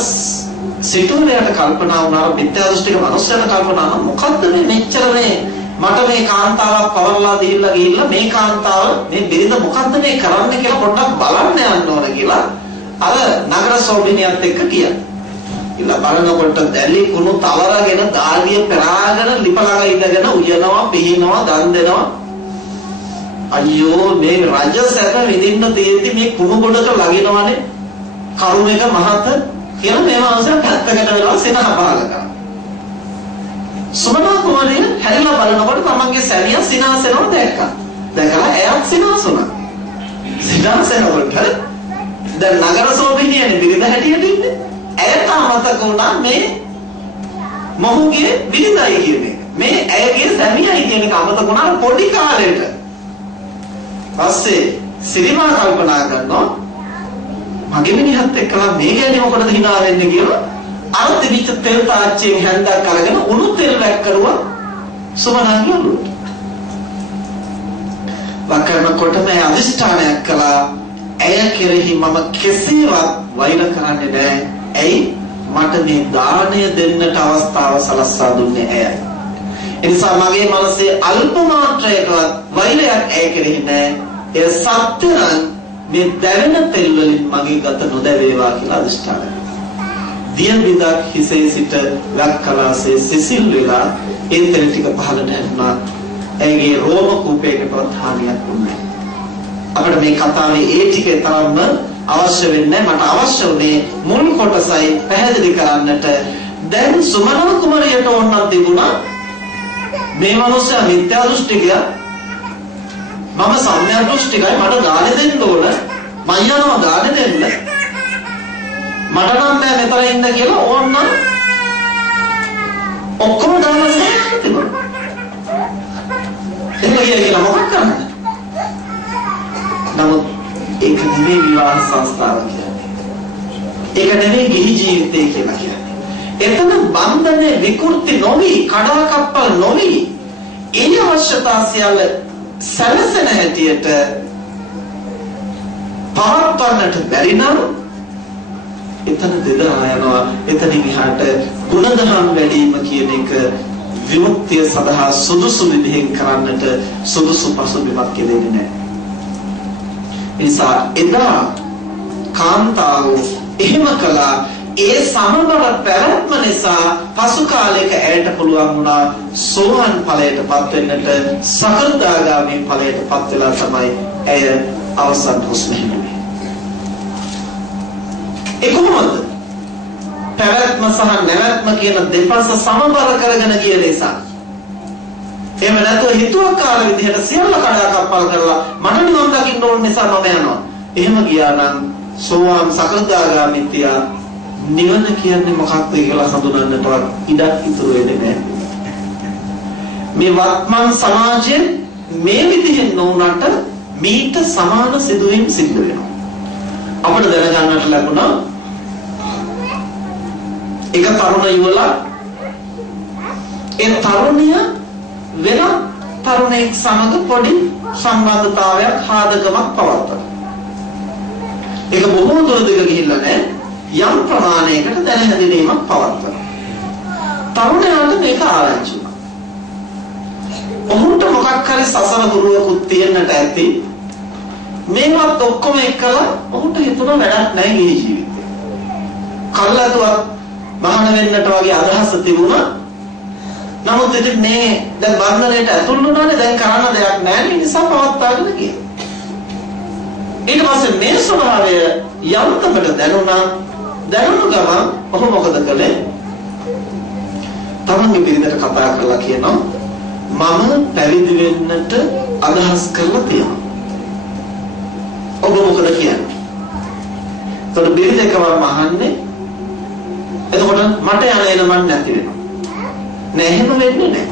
සිටුවරයට කල්පනා වුණා මිත්‍යා දෘෂ්ටික මනුස්සයන කල්පනා වුණා මොකද්ද මේ මෙච්චර මේ මට මේ කාන්තාවක් පවර්ලා දීලා ගිහිල්ලා මේ කාන්තාව මේ බිරිඳ මොකද්ද මේ කරන්නේ කියලා පොඩ්ඩක් බලන්න යන්න ඕන කියලා අර නගර සෝභිනියත් එක්ක ගියා. ඉතින් බලනකොට දැලි කුණු තවරගෙන දාලිය පෙරාගෙන ලිපලඟ ඉඳගෙන උයනවා පිහිනවා දන් දෙනවා. අයියෝ මේ රජ සැප විඳින්න තියෙද්දි මේ කුණු ගොඩක ලගිනවනේ කරුණේක මහත කියලා මේ මාසෙ පැත්තකට වෙලා සෙනහ පහල කරා. සුමනා කුමාරිය හැරිලා බලනකොට තමන්ගේ සැමියා සිනාසෙනව දැක්කා. දැකලා එයාත් සිනාසුණා. සිනාසෙනකොට දැන් නගර සෝභිනියනේ බිරිඳ හැටියට ඉන්නේ. ඇයට අමතක වුණා මේ මොහුගේ බිරිඳයි කියන්නේ. මේ ඇයගේ සැමියායි කියන එක අමතක වුණා පොඩි කාලෙට. පස්සේ සිරිමා කල්පනා කරනවා මගේ මිනිහත් එක්කලා මේ ගැන මොකටද hina වෙන්නේ කියලා අර තිබිච්ච තෙල් තාච්චියෙන් හැන්දක් අරගෙන උණු තෙල් වැක් කරුවා සුමනාගේ ඔළුවට. වකරනකොට මේ අදිෂ්ඨානයක් කළා ඇය කෙරෙහි මම කෙසේවත් වෛර කරන්නේ නැහැ. ඇයි මට මේ දාණය දෙන්නට අවස්ථාව සලස්වා දුන්නේ ඇයයි. ඒ නිසා මගේ මනසේ අල්ප මාත්‍රයකවත් වෛරයක් ඇය කෙරෙහි නැහැ. ඒ සත්‍ය නම් මේ දැවෙන තෙල් වලින් මගේ ගත නොදැවේවා කියලා අදිෂ්ඨාන කළා. දිය බිඳක් හිසේ සිට වැක්කලාසේ සිසිල් වෙලා ඒ තෙල් ටික පහළට හැරුණා. ඇයගේ රෝම කූපයකටවත් හානියක් වුණේ නැහැ. අපිට මේ කතාවේ ඒ ටිකේ තරම්ම අවශ්‍ය වෙන්නේ මට අවශ්‍ය උනේ මුල් කොටසයි පැහැදිලි කරන්නට. දැන් සුමනා කුමරියට ඕනක් තිබුණා මේ මිනිස්සයා මිත්‍යා දෘෂ්ටිකය මම සම්‍යක් දෘෂ්ටිකයි මට ගානේ දෙන්න ඕන මම යනවා ගානේ දෙන්න මට නම් බෑ මෙතන ඉන්න කියලා ඕන්න ඔක්කොම දාලා තිබුණා. එහෙම කියලා මොකක් කරන්නේ? නමුත් ඒක නෙමෙයි විවාහ සංස්ථාව කියන්නේ. ඒක නෙවෙයි ගිහි ජීවිතය කියලා කියන්නේ. එතන බන්ධනේ විකෘති නොවි, කඩාකප්පල් නොවි, ඒ අවශ්‍යතා සියල්ල සැලසෙන හැටියට පවත්වන්නට බැරි නම් එතන දෙදරා යනවා. එතනින් එහාට ගුණධර්ම වැඩිම කියන එක විමුක්තිය සඳහා සුදුසු විදිහෙන් කරන්නට සුදුසු පසුබිමක් දෙන්නේ නැහැ. නිසා එදා කාන්තාව එහෙම කළා. ඒ සමබර පැවැත්ම නිසා පසු කාලයක ඇයට පුළුවන් වුණා සෝවාන් ඵලයටපත් වෙන්නට. සකෘදාගාමී ඵලයටපත් වෙලා තමයි ඇය අවසන් හුස්ම හිඳුනේ. ඒ කොහොමද? පැවැත්ම සහ නැවැත්ම කියන දෙපස සමබර කරගෙන ගිය නිසා. එහෙම නැතුව හිතුවක්කාර විදිහට සියල්ල කඩාකප්පල් කරලා මට නිවන් දකින්න ඕන නිසා මම යනවා. එහෙම ගියා නම් සෝවාන් සකෘදාගාමීත්‍ය නිවන කියන්නේ මොකක්ද කියලා හඳුනන්නටවත් ඉඩක් ඉතුරු වෙන්නේ නැහැ. මේ වර්තමාන සමාජයේ මේ විදිහෙන් නොවුනට මීට සමාන සිදුවීම් සිද්ධ වෙනවා. අපිට දැනගන්නට ලැබුණා එක තරුණ යුවලා ඒ තරුණිය වෙන තරුණයෙක් සමග පොඩි සම්බන්ධතාවයක් හාදකමක් පවත්වනවා. ඒක බොහෝ දුර දිග ගිහිල්ලා නැහැ. යම් ප්‍රමාණයකට දැන හැඳිනීමක් පවත්වනවා. තරුණයාට මේක ආරංචි වුණා. ඔහුට මොකක් හරි සසර ගුරුවකුත් තියෙන්නට ඇති. මේවත් ඔක්කොම එකලා ඔහුට හිතුණා වැඩක් නැහැ මේ ජීවිතේ. කල්ලාතුවක් මහාන වෙන්නට වගේ අදහස තිබුණා. නමුත් ඉතින් මේ දැන් බන්ධනයට ඇතුල් වුණානේ. දැන් කරන්න දෙයක් නැහැ. ඒ නිසා පවත්වාගෙන ගියා. ඊට පස්සේ මේ ස්වභාවය යම්තකට දැනුණා. දැනුණු ගමන් ඔහු මොකද කළේ? තමන්ගේ පිරිතට කතා කරලා කියනවා මම පැවිදි වෙන්නට අදහස් කරලා තියෙනවා. ඔබ මොකද කියන්නේ? එතකොට බිරිඳ එකවරම අහන්නේ එතකොට මට යන එන මන් නැති වෙනවා. නෑ එහෙම වෙන්නේ නෑ.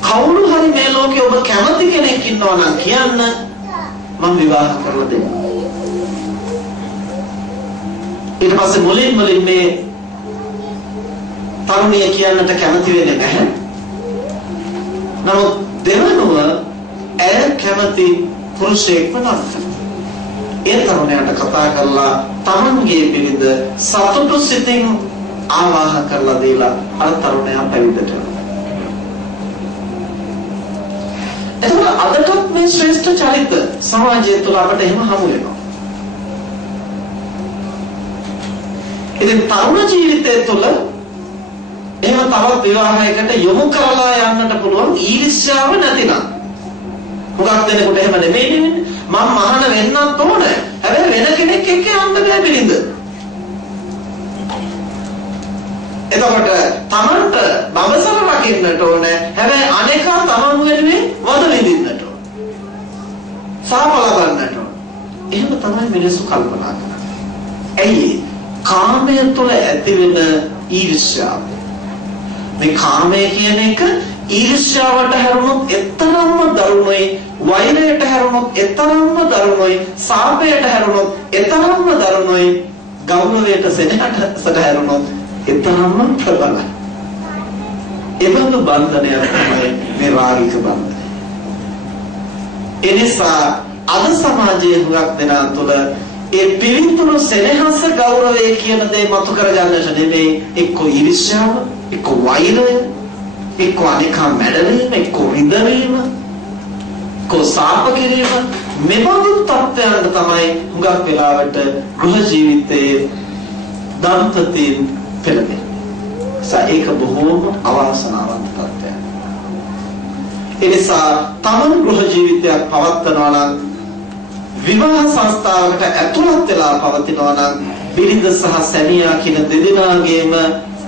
කවුරු හරි මේ ලෝකේ ඔබ කැමති කෙනෙක් ඉන්නවා නම් කියන්න මම විවාහ කරලා දෙන්න. ඊට පස්සේ මුලින් මේ තරුණිය කියන්නට කැමති වෙන්නේ නැහැ. නමුත් දෙවනුව ඇය කැමති පුරුෂයෙක්ව නම් ඒ තරුණයාට කතා කරලා තමන්ගේ පිළිද සතුටු සිතින් ආවාහ කරලා දීලා අර තරුණයා පැවිදට යනවා. එතකොට අදටත් මේ ශ්‍රේෂ්ඨ චරිත සමාජය තුළ අපට එහෙම හමු වෙනවා. ඉතින් තරුණ ජීවිතය තුළ එහෙම තවත් විවාහයකට යොමු කරලා යන්නට පුළුවන් ඊර්ෂ්‍යාව නැතිනම්. මොකක් දෙනකොට එහෙම නෙමෙයි වෙන්නේ. මම මහාන වෙන්නත් ඕන. හැබැයි වෙන කෙනෙක් එක්ක යන්න බෑ පිළිඳ. එතකොට තමන්ට බවසර රකින්නට ඕන. හැබැයි අනේකා තමන් වෙනුවෙන් වද විඳින්නට ඕන. සාප ලබන්නට ඕන. එහෙම තමයි මිනිස්සු කල්පනා කරන්නේ. ඇයි? කාමය තුළ ඇති වෙන ඊර්ෂ්‍යාව. මේ කාමය කියන එක ඊර්ෂ්‍යාවට හැරුණොත් එතරම්ම දරුණුයි, වෛරයට හැරුණොත් එතරම්ම දරුණුයි, සාපයට හැරුණොත් එතරම්ම දරුණුයි, ගෞරවයට සෙනෙහසට හැරුණොත් එතරම්ම ප්‍රබලයි. එබඳු බන්ධනයක් තමයි මේ රාගික බන්ධනය. එනිසා අද සමාජයේ හුඟක් දෙනා තුළ ඒ පිළිතුරු සෙනෙහස ගෞරවය කියන දේ මතු කරගන්නට නෙමෙයි එක්ක ඊර්ෂ්‍යාව, එක්ක වෛරය, එක්ක අනිකා මැඩලීම, එක්ක විඳවීම, එක්ක සාප කිරීම, මෙබඳු තත්ත්වයන්ට තමයි හුඟක් වෙලාවට ගෘහ ජීවිතයේ දම්පතීන් පෙළඹෙන්නේ. ඒක බොහෝම අවාසනාවන්ත තත්ත්වයක්. ඒ නිසා තමන් ගෘහ ජීවිතයක් පවත්වනවා නම් විවාහ සංස්ථාවකට ඇතුළත් වෙලා පවතිනවා නම් බිරිඳ සහ සැමියා කියන දෙදෙනාගේම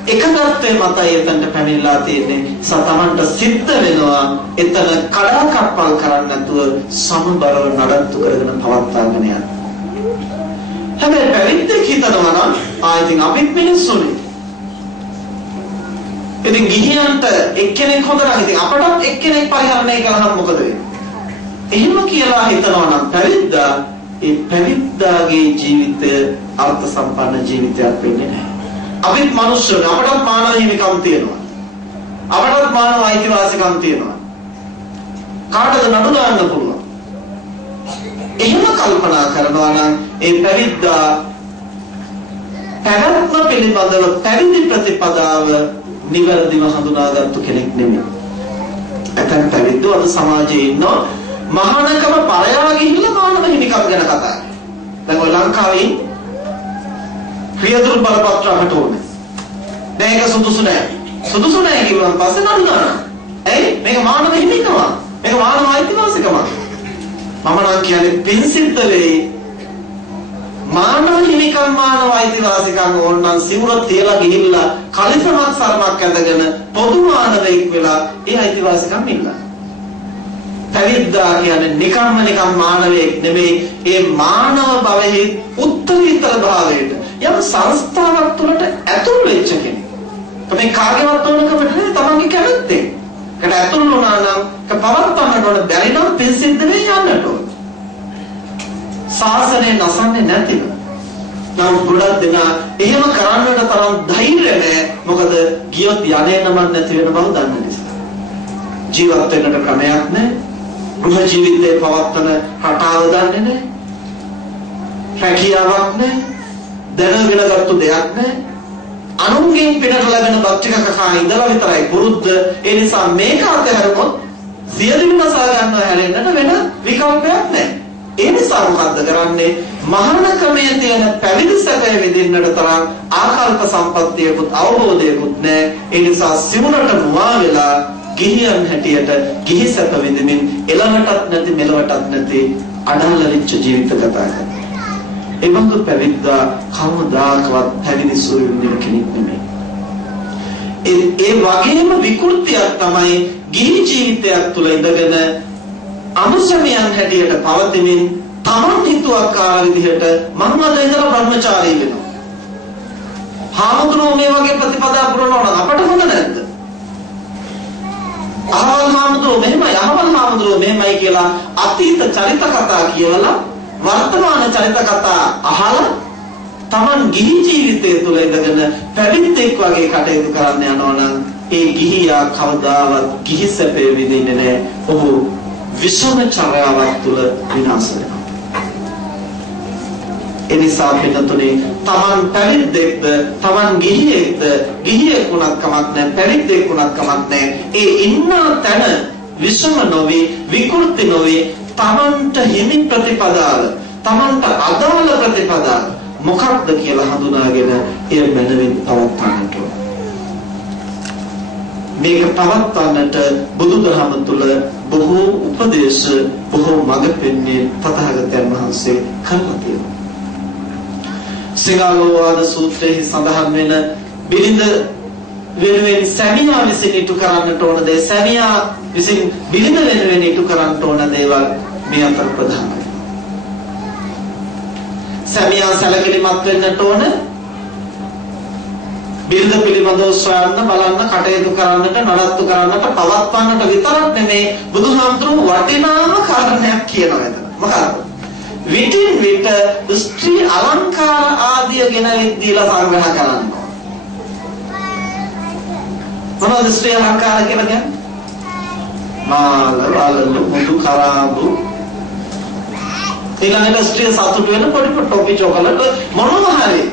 එකගත්වයේ මතයි එතනට පැමිණලා තියෙන්නේ. සතමන්ට සිද්ධ වෙනවා එතන කඩාකප්පල් කරන්නේ නැතුව සමබරව නඩත්තු කරගෙන පවත්වාගෙන යන්න. හැබැයි පැවිද්දෙක් හිතනවා නම් ඉතින් අපිත් මිනිස්සුනේ. ඉතින් ගිහියන්ට එක්කෙනෙක් හොඳ නම් ඉතින් අපටත් එක්කෙනෙක් පරිහරණය කළාම මොකද වෙන්නේ? එහෙම කියලා හිතනවා නම් පැවිද්දා ඒ පැවිද්දාගේ ජීවිතය අර්ථ සම්පන්න ජීවිතයක් වෙන්නේ නැහැ. අපිත් මනුෂ්‍යයෝ අපටත් මානව හිමිකම් තියෙනවා. අපටත් මානව අයිතිවාසිකම් තියෙනවා. කාටද නඩු දාන්න පුළුවන්? එහෙම කල්පනා කරනවා නම් ඒ පැවිද්දා පැවැත්ම පිළිබඳව පැවිදි ප්‍රතිපදාව නිවැරදිව හඳුනාගත්තු කෙනෙක් නෙමෙයි. ඇතන් පැවිද්දෝ අද සමාජයේ ඉන්නවා මහානකම පරයා ගිහිල්ලා මානව හිමිකම් ගැන කතා කරනවා. දැන් ඔය ලංකාවේ ක්‍රියාදුරු බලපත්‍රකට ඕනේ. දැන් ඒක සුදුසු නෑ. සුදුසු නෑ කියුවන් පස්සේ නඩු දානවා. ඇයි? මේක මානව හිමිකම. මේක මානව අයිතිවාසිකම. මම නම් කියන්නේ පින් සිද්ධ වෙයි. මානව හිමිකම් මානව අයිතිවාසිකම් ඕනනම් සිවුර තියලා ගිහිල්ලා කලිසමක් සරමක් ඇඳගෙන පොදු මානවෙක් වෙලා ඒ අයිතිවාසිකම් ඉන්න. පැවිද්දා කියන්නේ නිකම් මානවයෙක් නෙමෙයි. ඒ මානව භවයේ උත්තරීතර භාවයට යම් සංස්ථාවක් තුළට ඇතුල් වෙච්ච කෙනෙක්. මේ කාගේවත් ඕනකම නෙමෙයි තමන්ගේ කැමැත්තෙන්. ඒකට ඇතුල් වුණා නම් පවත්වන්නට ඕන බැරි නම් පින් සිද්ධ වෙයි යන්නට ඕන. සාසනය නසන්නේ නැතිව. නම් ගොඩක් දෙනා එහෙම කරන්නට තරම් ධෛර්ය නැහැ. මොකද ගියොත් යන්නේ නම නැති වෙන බව දන්න නිසා. ජීවත් වෙන්නට ක්‍රමයක් නැහැ. ගෘහ ජීවිතේ පවත්වන රටාව දන්නේ නැහැ. රැකියාවක් නැහැ. දැනගෙනගත්තු දෙයක් නැහැ. අනුන්ගෙන් පිටට ලැබෙන බත් ටික කකා ඉඳලා විතරයි පුරුද්ද. ඒ නිසා මේක අතහැරුණොත් සියලු විනාශා ගන්නවා හැරෙන්නට වෙන විකල්පයක් නැහැ. ඒ නිසා මොකද්ද කරන්නේ? මහානකමේ තියෙන පැවිදි සැපේ විඳින්නට තරම් ආකල්ප සම්පත්තියකුත් අවබෝධයකුත් නැහැ. ඒ නිසා සිවුරට මුවා වෙලා ගිහියන් හැටියට ගිහි සැප විඳින්මින් එළවටත් නැති මෙලවටත් නැති අඩහලලිච්ච ජීවිත ගත කරනවා. ඒ බඳු පැවිද්දා කවදාකවත් පැවිදි සුවය විඳින කෙනෙක් නෙමෙයි. ඒ වගේම විකෘතියක් තමයි ගිහි ජීවිතයක් තුළ ඉඳගෙන අනුසමයන් හැටියට පවතිමින් තමන් හිතුවක්කාර විදිහට මම අද ඉඳලා බ්‍රහ්මචාරී වෙනවා. හාමුදුරුවෝ මේ වගේ ප්‍රතිපදා පුරනවා නම් අපට හොඳ නැද්ද? අහවල් හාමුදුරුවෝ මෙහෙමයි කියලා අතීත චරිත කතා කියවලා වර්තමාන චරිත කතා අහලා තමන් ගිහි ජීවිතය තුළ ඉඳගෙන පැවිද්දෙක් වගේ කටයුතු කරන්න යනවා නම් ඒ ගිහියා කවදාවත් ගිහි සැපේ විඳින්නේ නැහැ. ඔහු විෂම චර්යාවක් තුළ විනාශ වෙනවා. එනිසා පිටතුනේ තමන් පැවිද්දෙක්ද තමන් ගිහියෙක්ද ගිහියෙක් වුණත් කමක් නැහැ පැවිද්දෙක් වුණත් කමක් නැහැ. ඒ ඉන්න තැන විෂම නොවේ විකෘති නොවේ තමන්ට හිමි ප්‍රතිපදාව තමන්ට අදාළ ප්‍රතිපදාව මොකක්ද කියලා හඳුනාගෙන එය මනමින් පවත්වන්නට ඕන. මේක පවත්වන්නට බුදුදහම තුළ බොහෝ උපදේශ බොහෝ මඟ පෙන්වන්නේ තථාගතයන් වහන්සේ කරලා තියෙනවා. සිගාලෝවාද සූත්‍රයේ සඳහන් වෙන බිරිඳ වෙනුවෙන් සැමියා විසින් ඉටු කරන්නට ඕන දේ සැමියා විසින් බිරිඳ වෙනුවෙන් ඉටු කරන්නට ඕන දේවල් මේ අතර ප්‍රධානයි. සැමියා සැලකිලිමත් වෙන්නට ඕන බිරිඳ පිළිබඳව සොයන්න බලන්න කටයුතු කරන්නට නඩත්තු කරන්නට පවත්වන්නට විතරක් නෙමේ බුදුහාමුදුරුවෝ වටිනාම කාරණයක් කියනවා එතන. මොකක්ද? විටින් විට ස්ත්‍රී අලංකාර ආදිය ගෙනවිත් දීලා සංග්‍රහ කරනවා. මොනවද ස්ත්‍රී අලංකාර කියලා කියන්නේ? මාල, වලලු, මුතු කරාබු. ඊළඟට ස්ත්‍රී සතුට වෙන පොඩි ටොපි චොකලට් මොනවා හරි.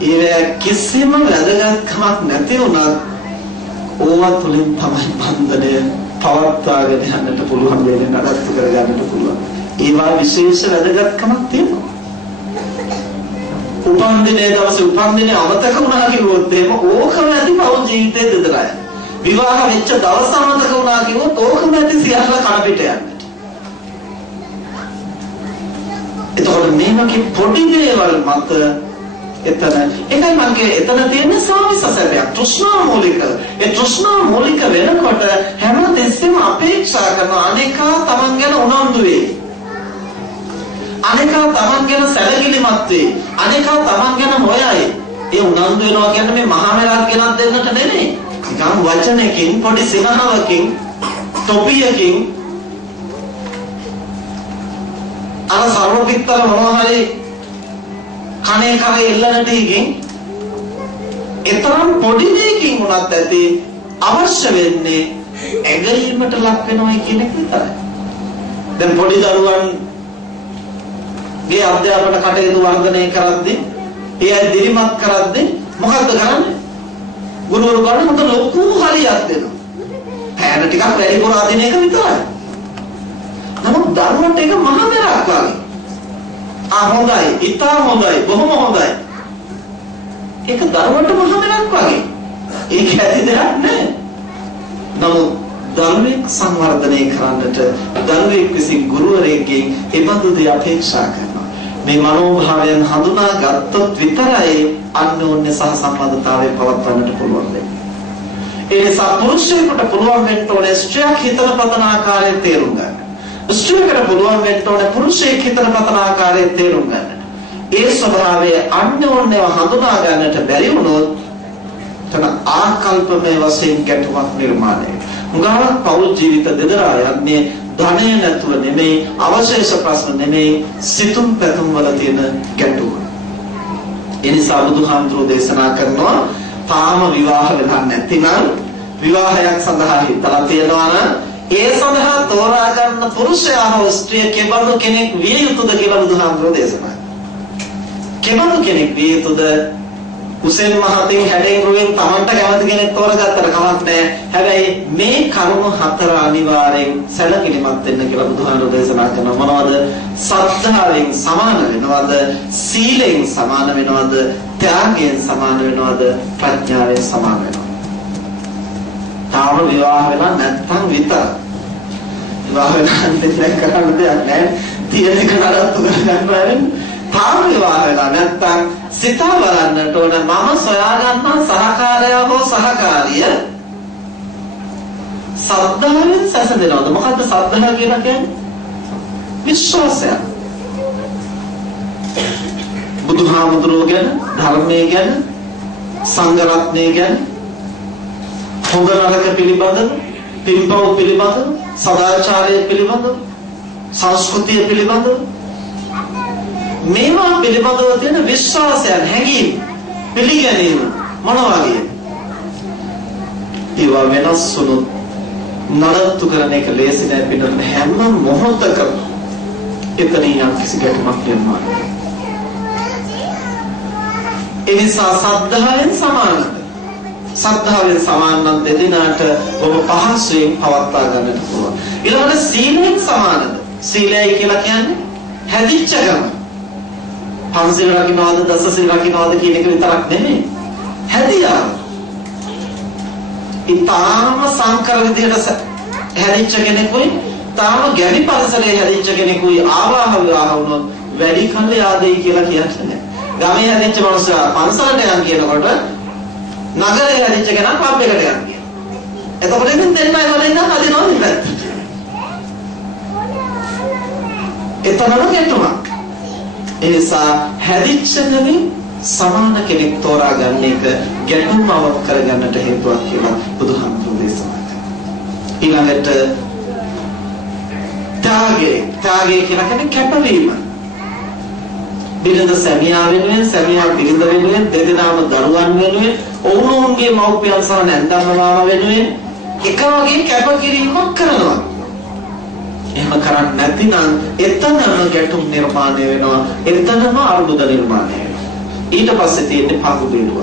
ඒ කිසිම වැදගත්කමක් නැති වුණත් ඕවා තුලින් තමයි බන්ධනය පවත්වාගෙන යන්නට පුළුවන් වෙන්නේ නඩත්තු කරගන්නට පුළුවන්. ඒවා විශේෂ වැදගත්කමක් තියෙනවා. උපන්දිනේ දවසේ උපන්දිනේ අමතක වුණා කිව්වොත් එහෙම ඕකම ඇති පවුල් ජීවිතේ දෙදරයි. විවාහ වෙච්ච දවස අමතක වුණා කිව්වොත් ඕකම ඇති සියල්ල කන පිට යන්නේ. එතකොට මේකේ පොඩි දේවල් මත එතන එකයි මගේ එතන තියෙන සාවිසසබයක් තෘෂ්ණා මූලික. ඒ තෘෂ්ණා මූලික වෙනකොට හැම තිස්සෙම අපේක්ෂා කරන අනේකා තමන් ගැන උනන්දු වෙයි. අනේකා තමන් ගැන සැලකිලිමත් වෙයි. අනේකා තමන් ගැන හොයයි. ඒ උනන්දු වෙනවා කියන්නේ මේ මහා මෙරක් ගෙනත් දෙන්නට නෙමෙයි. නිකන් වචනකින් පොඩි සිනහවකින් තොපියකින් අර සර්වපිත්තර මොනවා හරි කණේ කරේ එල්ලන ටිකකින් එතරම් පොඩි දෙයකින් උනත් ඇති අවශ්‍ය වෙන්නේ ඇගීමට ලක් වෙනවා කියන එක විතරයි. දැන් පොඩි දරුවන්ගේ අධ්‍යාපන කටයුතු වර්ධනය කරද්දී ඒ දිරිමත් කරද්දී මොකද්ද කරන්නේ? ගුරුවරු ගන්න හොඳ ලොකු හරියක් දෙනවා. හැන ටිකක් වැඩිපුර අදින එක විතරයි. නමුත් දරුවන්ට ඒක මහා මෙරක් වගේ. හොඳයි, ඉතා හොඳයි, බොහොම හොඳයි. ඒක දරුවන්ට මහා මෙරක් වගේ. ඒක ඇති දෙයක් නෑ. නමුත් දරුවෙක් සංවර්ධනය කරන්නට දරුවෙක් විසින් ගුරුවරයෙක්ගෙන් එබඳු දේ අපේක්ෂා කරනවා. මේ මනෝභාවයන් හඳුනා ගත්තොත් විතරයි අන්‍යෝන්‍ය සහ සම්බන්ධතාවය පවත්වන්නට පුළුවන් වෙන්නේ. ඒ නිසා පුරුෂයෙකුට පුළුවන් වෙන්න ඕනේ ස්ත්‍රියක් හිතන පතන ආකාරය තේරුම් ගන්න. ස්ත්‍රියකට පුළුවන් වෙන්න ඕනේ පුරුෂයෙක් හිතන පතන ආකාරය තේරුම් ගන්න. ඒ ස්වභාවය අන්‍යෝන්‍යව හඳුනා ගන්නට බැරි වුණොත් තන ආකල්පමය වශයෙන් ගැටුමක් නිර්මාණය වෙනවා. මුගාවක් පෞල් ජීවිත දෙදරා යන්නේ ධනය නැතුව නෙමෙයි, අවශේෂ ප්‍රශ්න නෙමෙයි, සිතුම් පැතුම් වල තියෙන ගැටුම. ඒ නිසා බුදුහාමුදුරෝ දේශනා කරනවා තාම විවාහ වෙලා නැතිනම් විවාහයක් සඳහා හිතලා තියෙනවා නම් ඒ සඳහා තෝරා ගන්න පුරුෂයා හෝ ස්ත්‍රිය කෙබඳු කෙනෙක් විය යුතුද කියලා බුදුහාමුදුරෝ දේශනා කරනවා. කෙබඳු කෙනෙක් විය යුතුද? උසෙන් මහතින් හැඩෙන් රුවෙන් Tamanට කැමති කෙනෙක් තෝරගත්තට කමක් නැහැ. හැබැයි මේ කරුණු හතර අනිවාර්යෙන් සැලකිලිමත් වෙන්න කියලා බුදුහාමුදුරෝ දේශනා කරනවා. මොනවද? සද්ධාවෙන් සමාන වෙනවද? සීලෙන් සමාන වෙනවද? ත්‍යාගයෙන් සමාන වෙනවද? ප්‍රඥාවෙන් සමාන වෙනවද? තාම විවාහ වෙලා නැත්නම් විතර. විවාහ වෙලා නැත්නම් කරන්න දෙයක් නැහැ. තියෙන එක නඩත්තු කරගන්න බැරි. තාම විවාහ වෙලා නැත්නම් සිතා බලන්නට ඕන මම සොයාගන්නා සහකාරය හෝ සහකාරිය සද්ධාවෙන් සැසඳෙනවද? මොකද්ද සද්ධා කියලා කියන්නේ? විශ්වාසය. බුදුහාමුදුරුවෝ ගැන, ධර්මයේ ගැන, සංඝ රත්නය ගැන, හොඳ නරක පිළිබඳව, පින්පව් පිළිබඳව, සදාචාරය පිළිබඳව, සංස්කෘතිය පිළිබඳව මේවා පිළිබඳව තියෙන විශ්වාසයන්, හැඟීම්, පිළිගැනීම මොනවා වගේ? ඒවා වෙනස් වුණොත් නඩත්තු කරන එක ලේසි නෑ. පිටත හැම මොහොතකම එතනින් යම් කිසි ගැටුමක් වෙනවා. ඒ නිසා සද්ධාවෙන් සමානද? සද්ධාවෙන් සමාන නම් දෙදිනාට ඔබ පහසුවෙන් පවත්වා ගන්නට පුළුවන්. ඊළඟට සීලෙන් සමානද? සීලය කියලා කියන්නේ හැදිච්ච ගම. පංචශීල රකින්නවද, දසශීල රකින්නවද කියන එක විතරක් නෙමෙයි. හැදියා. ඊටාම සංකර විදිහට හැදිච්ච කෙනෙකුයි, තාම ගැමි පරිසරයේ හැදිච්ච කෙනෙකුයි ආවාහ විවාහ වුණොත් වැඩි කල් ආදෙයි කියලා කියන්නේ. ගමේ හැදිච්ච මනුස්සයා පන්සලට යන් කියනකොට නගරේ හැදිච්ච කෙනා පබ් එකට යන් කියනවා. එතකොට ඉතින් දෙන්නයි වල ඉන්න හදිනවා නේද? එතනම ගැටුමක්. ඒ නිසා හැදිච්ච කෙනෙක් සමාන කෙනෙක් තෝරාගන්න එක ගැටුම් අවබෝධ කරගන්නට හේතුවක් කියලා බුදුහාමුදුරුවෝ දේශනා කළා. ඊළඟට ත්‍යාගය කියලා කියන්නේ කැපවීම. බිරිඳ සැමියා වෙනුවෙන්, සැමියා බිරිඳ වෙනුවෙන්, දෙදෙනාම දරුවන් වෙනුවෙන්, ඔවුනොවුන්ගේ මව්පියන් සහ නැන්දම්ම මාමා වෙනුවෙන් එක වගේ කැපකිරීමක් කරනවා. එහෙම කරන්නේ නැතිනම් එතනම ගැටුම් නිර්මාණය වෙනවා. එතනම අරුබුද නිර්මාණය වෙනවා. ඊට පස්සේ තියෙන්නේ පහු බිඳුව.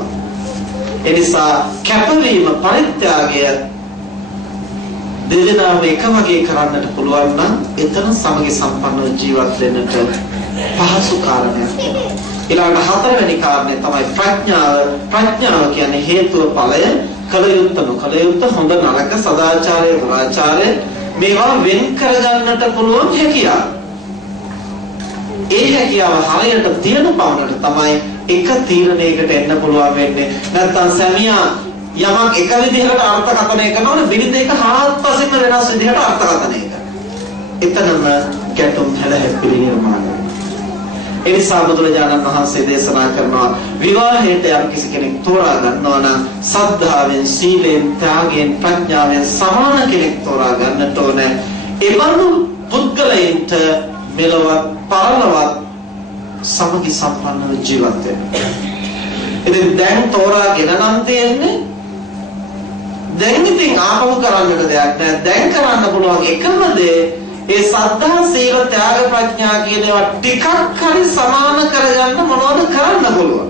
ඒ නිසා කැපවීම, පරිත්‍යාගය දෙදෙනාම එක වගේ කරන්නට පුළුවන් නම් එතන සමගි සම්පන්නව ජීවත් වෙන්නට පහසු කාරණයක්. ඊළඟ හතරවෙනි කාරණය තමයි ප්‍රඥාව. ප්‍රඥාව කියන්නේ හේතුව ඵලය, කල යුත්ත නොකල යුත්ත, හොඳ නරක, සදාචාරය දුරාචාරය මේවා වෙන් කරගන්නට පුළුවන් හැකියාව. ඒ හැකියාව හරියට තියෙන පමණට තමයි එක තීරණයකට එන්න පුළුවන් වෙන්නේ. නැත්නම් සැමියා යමක් එක විදිහකට අර්ථකථනය කරනවනේ බිරිඳ එක හාත්පසින්ම වෙනස් විදිහකට අර්ථකථනය කරනවා. එතනම ගැටුම් හැලහැප්පිලි නිර්මාණය වෙනවා. ඒ නිසා බුදුරජාණන් වහන්සේ දේශනා කරනවා විවාහයට යම් කිසි කෙනෙක් තෝරා ගන්නවා නම් සද්ධාවෙන්, සීලෙන්, ත්‍යාගයෙන්, ප්‍රඥාවෙන් සමාන කෙනෙක් තෝරා ගන්නට ඕනේ. එවනු පුද්ගලයන්ට මෙලවත් පරලවත් සමගි සම්පන්නව ජීවත් වෙනවා. ඉතින් දැන් තෝරාගෙන නම් තියෙන්නේ දැන් ඉතින් ආපහු කරන්නට දෙයක් නැහැ. දැන් කරන්න පුළුවන් එකම දේ ඒ සද්ධා සීල ත්‍යාග ප්‍රඥා කියන ඒවා ටිකක් හරි සමාන කරගන්න මොනවද කරන්න පුළුවන්.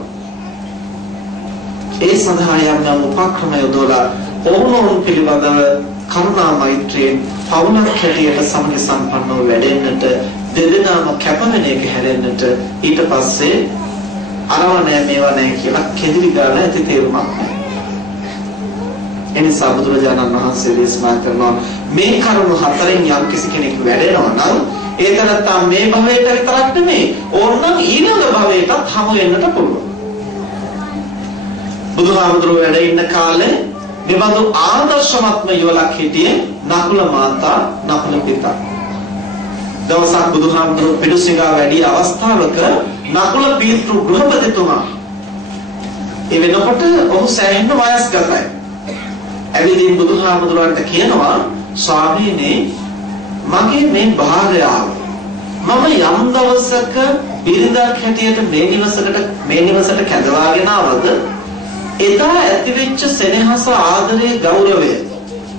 ඒ සඳහා යම් උපක්‍රම යොදලා ඕනෝන් පිළිබඳව කරුණා මෛත්‍රියෙන් පවුලක් හැටියට සමගි සම්පන්නව වැඩෙන්නට දෙදෙනාම කැපවෙන එක හැරෙන්නට ඊට පස්සේ අරව නැහැ මේවා නැහැ කියලා කෙදිරි ගාලා ඇති තේරුමක් නැහැ. එනිසා බුදුරජාණන් වහන්සේ දේශනා කරනවා මේ කරුණු හතරෙන් යම් කිසි කෙනෙක් වැඩෙනවා නම් ඒ තරත්තා මේ භවයට විතරක් නෙමෙයි ඕනනම් ඊළඟ භවයටත් හමු වෙන්නට පුළුවන්. බුදුහාමුදුරුවෝ වැඩ ඉන්න කාලේ මෙබඳු ආදර්ශමත්ම යුවලක් හිටියේ නකුල මාතා නකුල පිතා. දවසක් බුදුහාමුදුරුවෝ පිටුසිඟා වැඩි අවස්ථාවක නකුල පීතෘ ගෘහපතිතුමා ඒ වෙනකොට ඔහු සෑහෙන වයස්ගතයි. ඇවිදින් බුදුහාමුදුරුවන්ට කියනවා ස්වාමීනි මගේ මේ භාර්යාව මම යම් දවසක බිරිඳක් හැටියට මේ නිවසට කැඳවාගෙන ආවද එදා ඇතිවෙච්ච සෙනෙහස ආදරේ ගෞරවය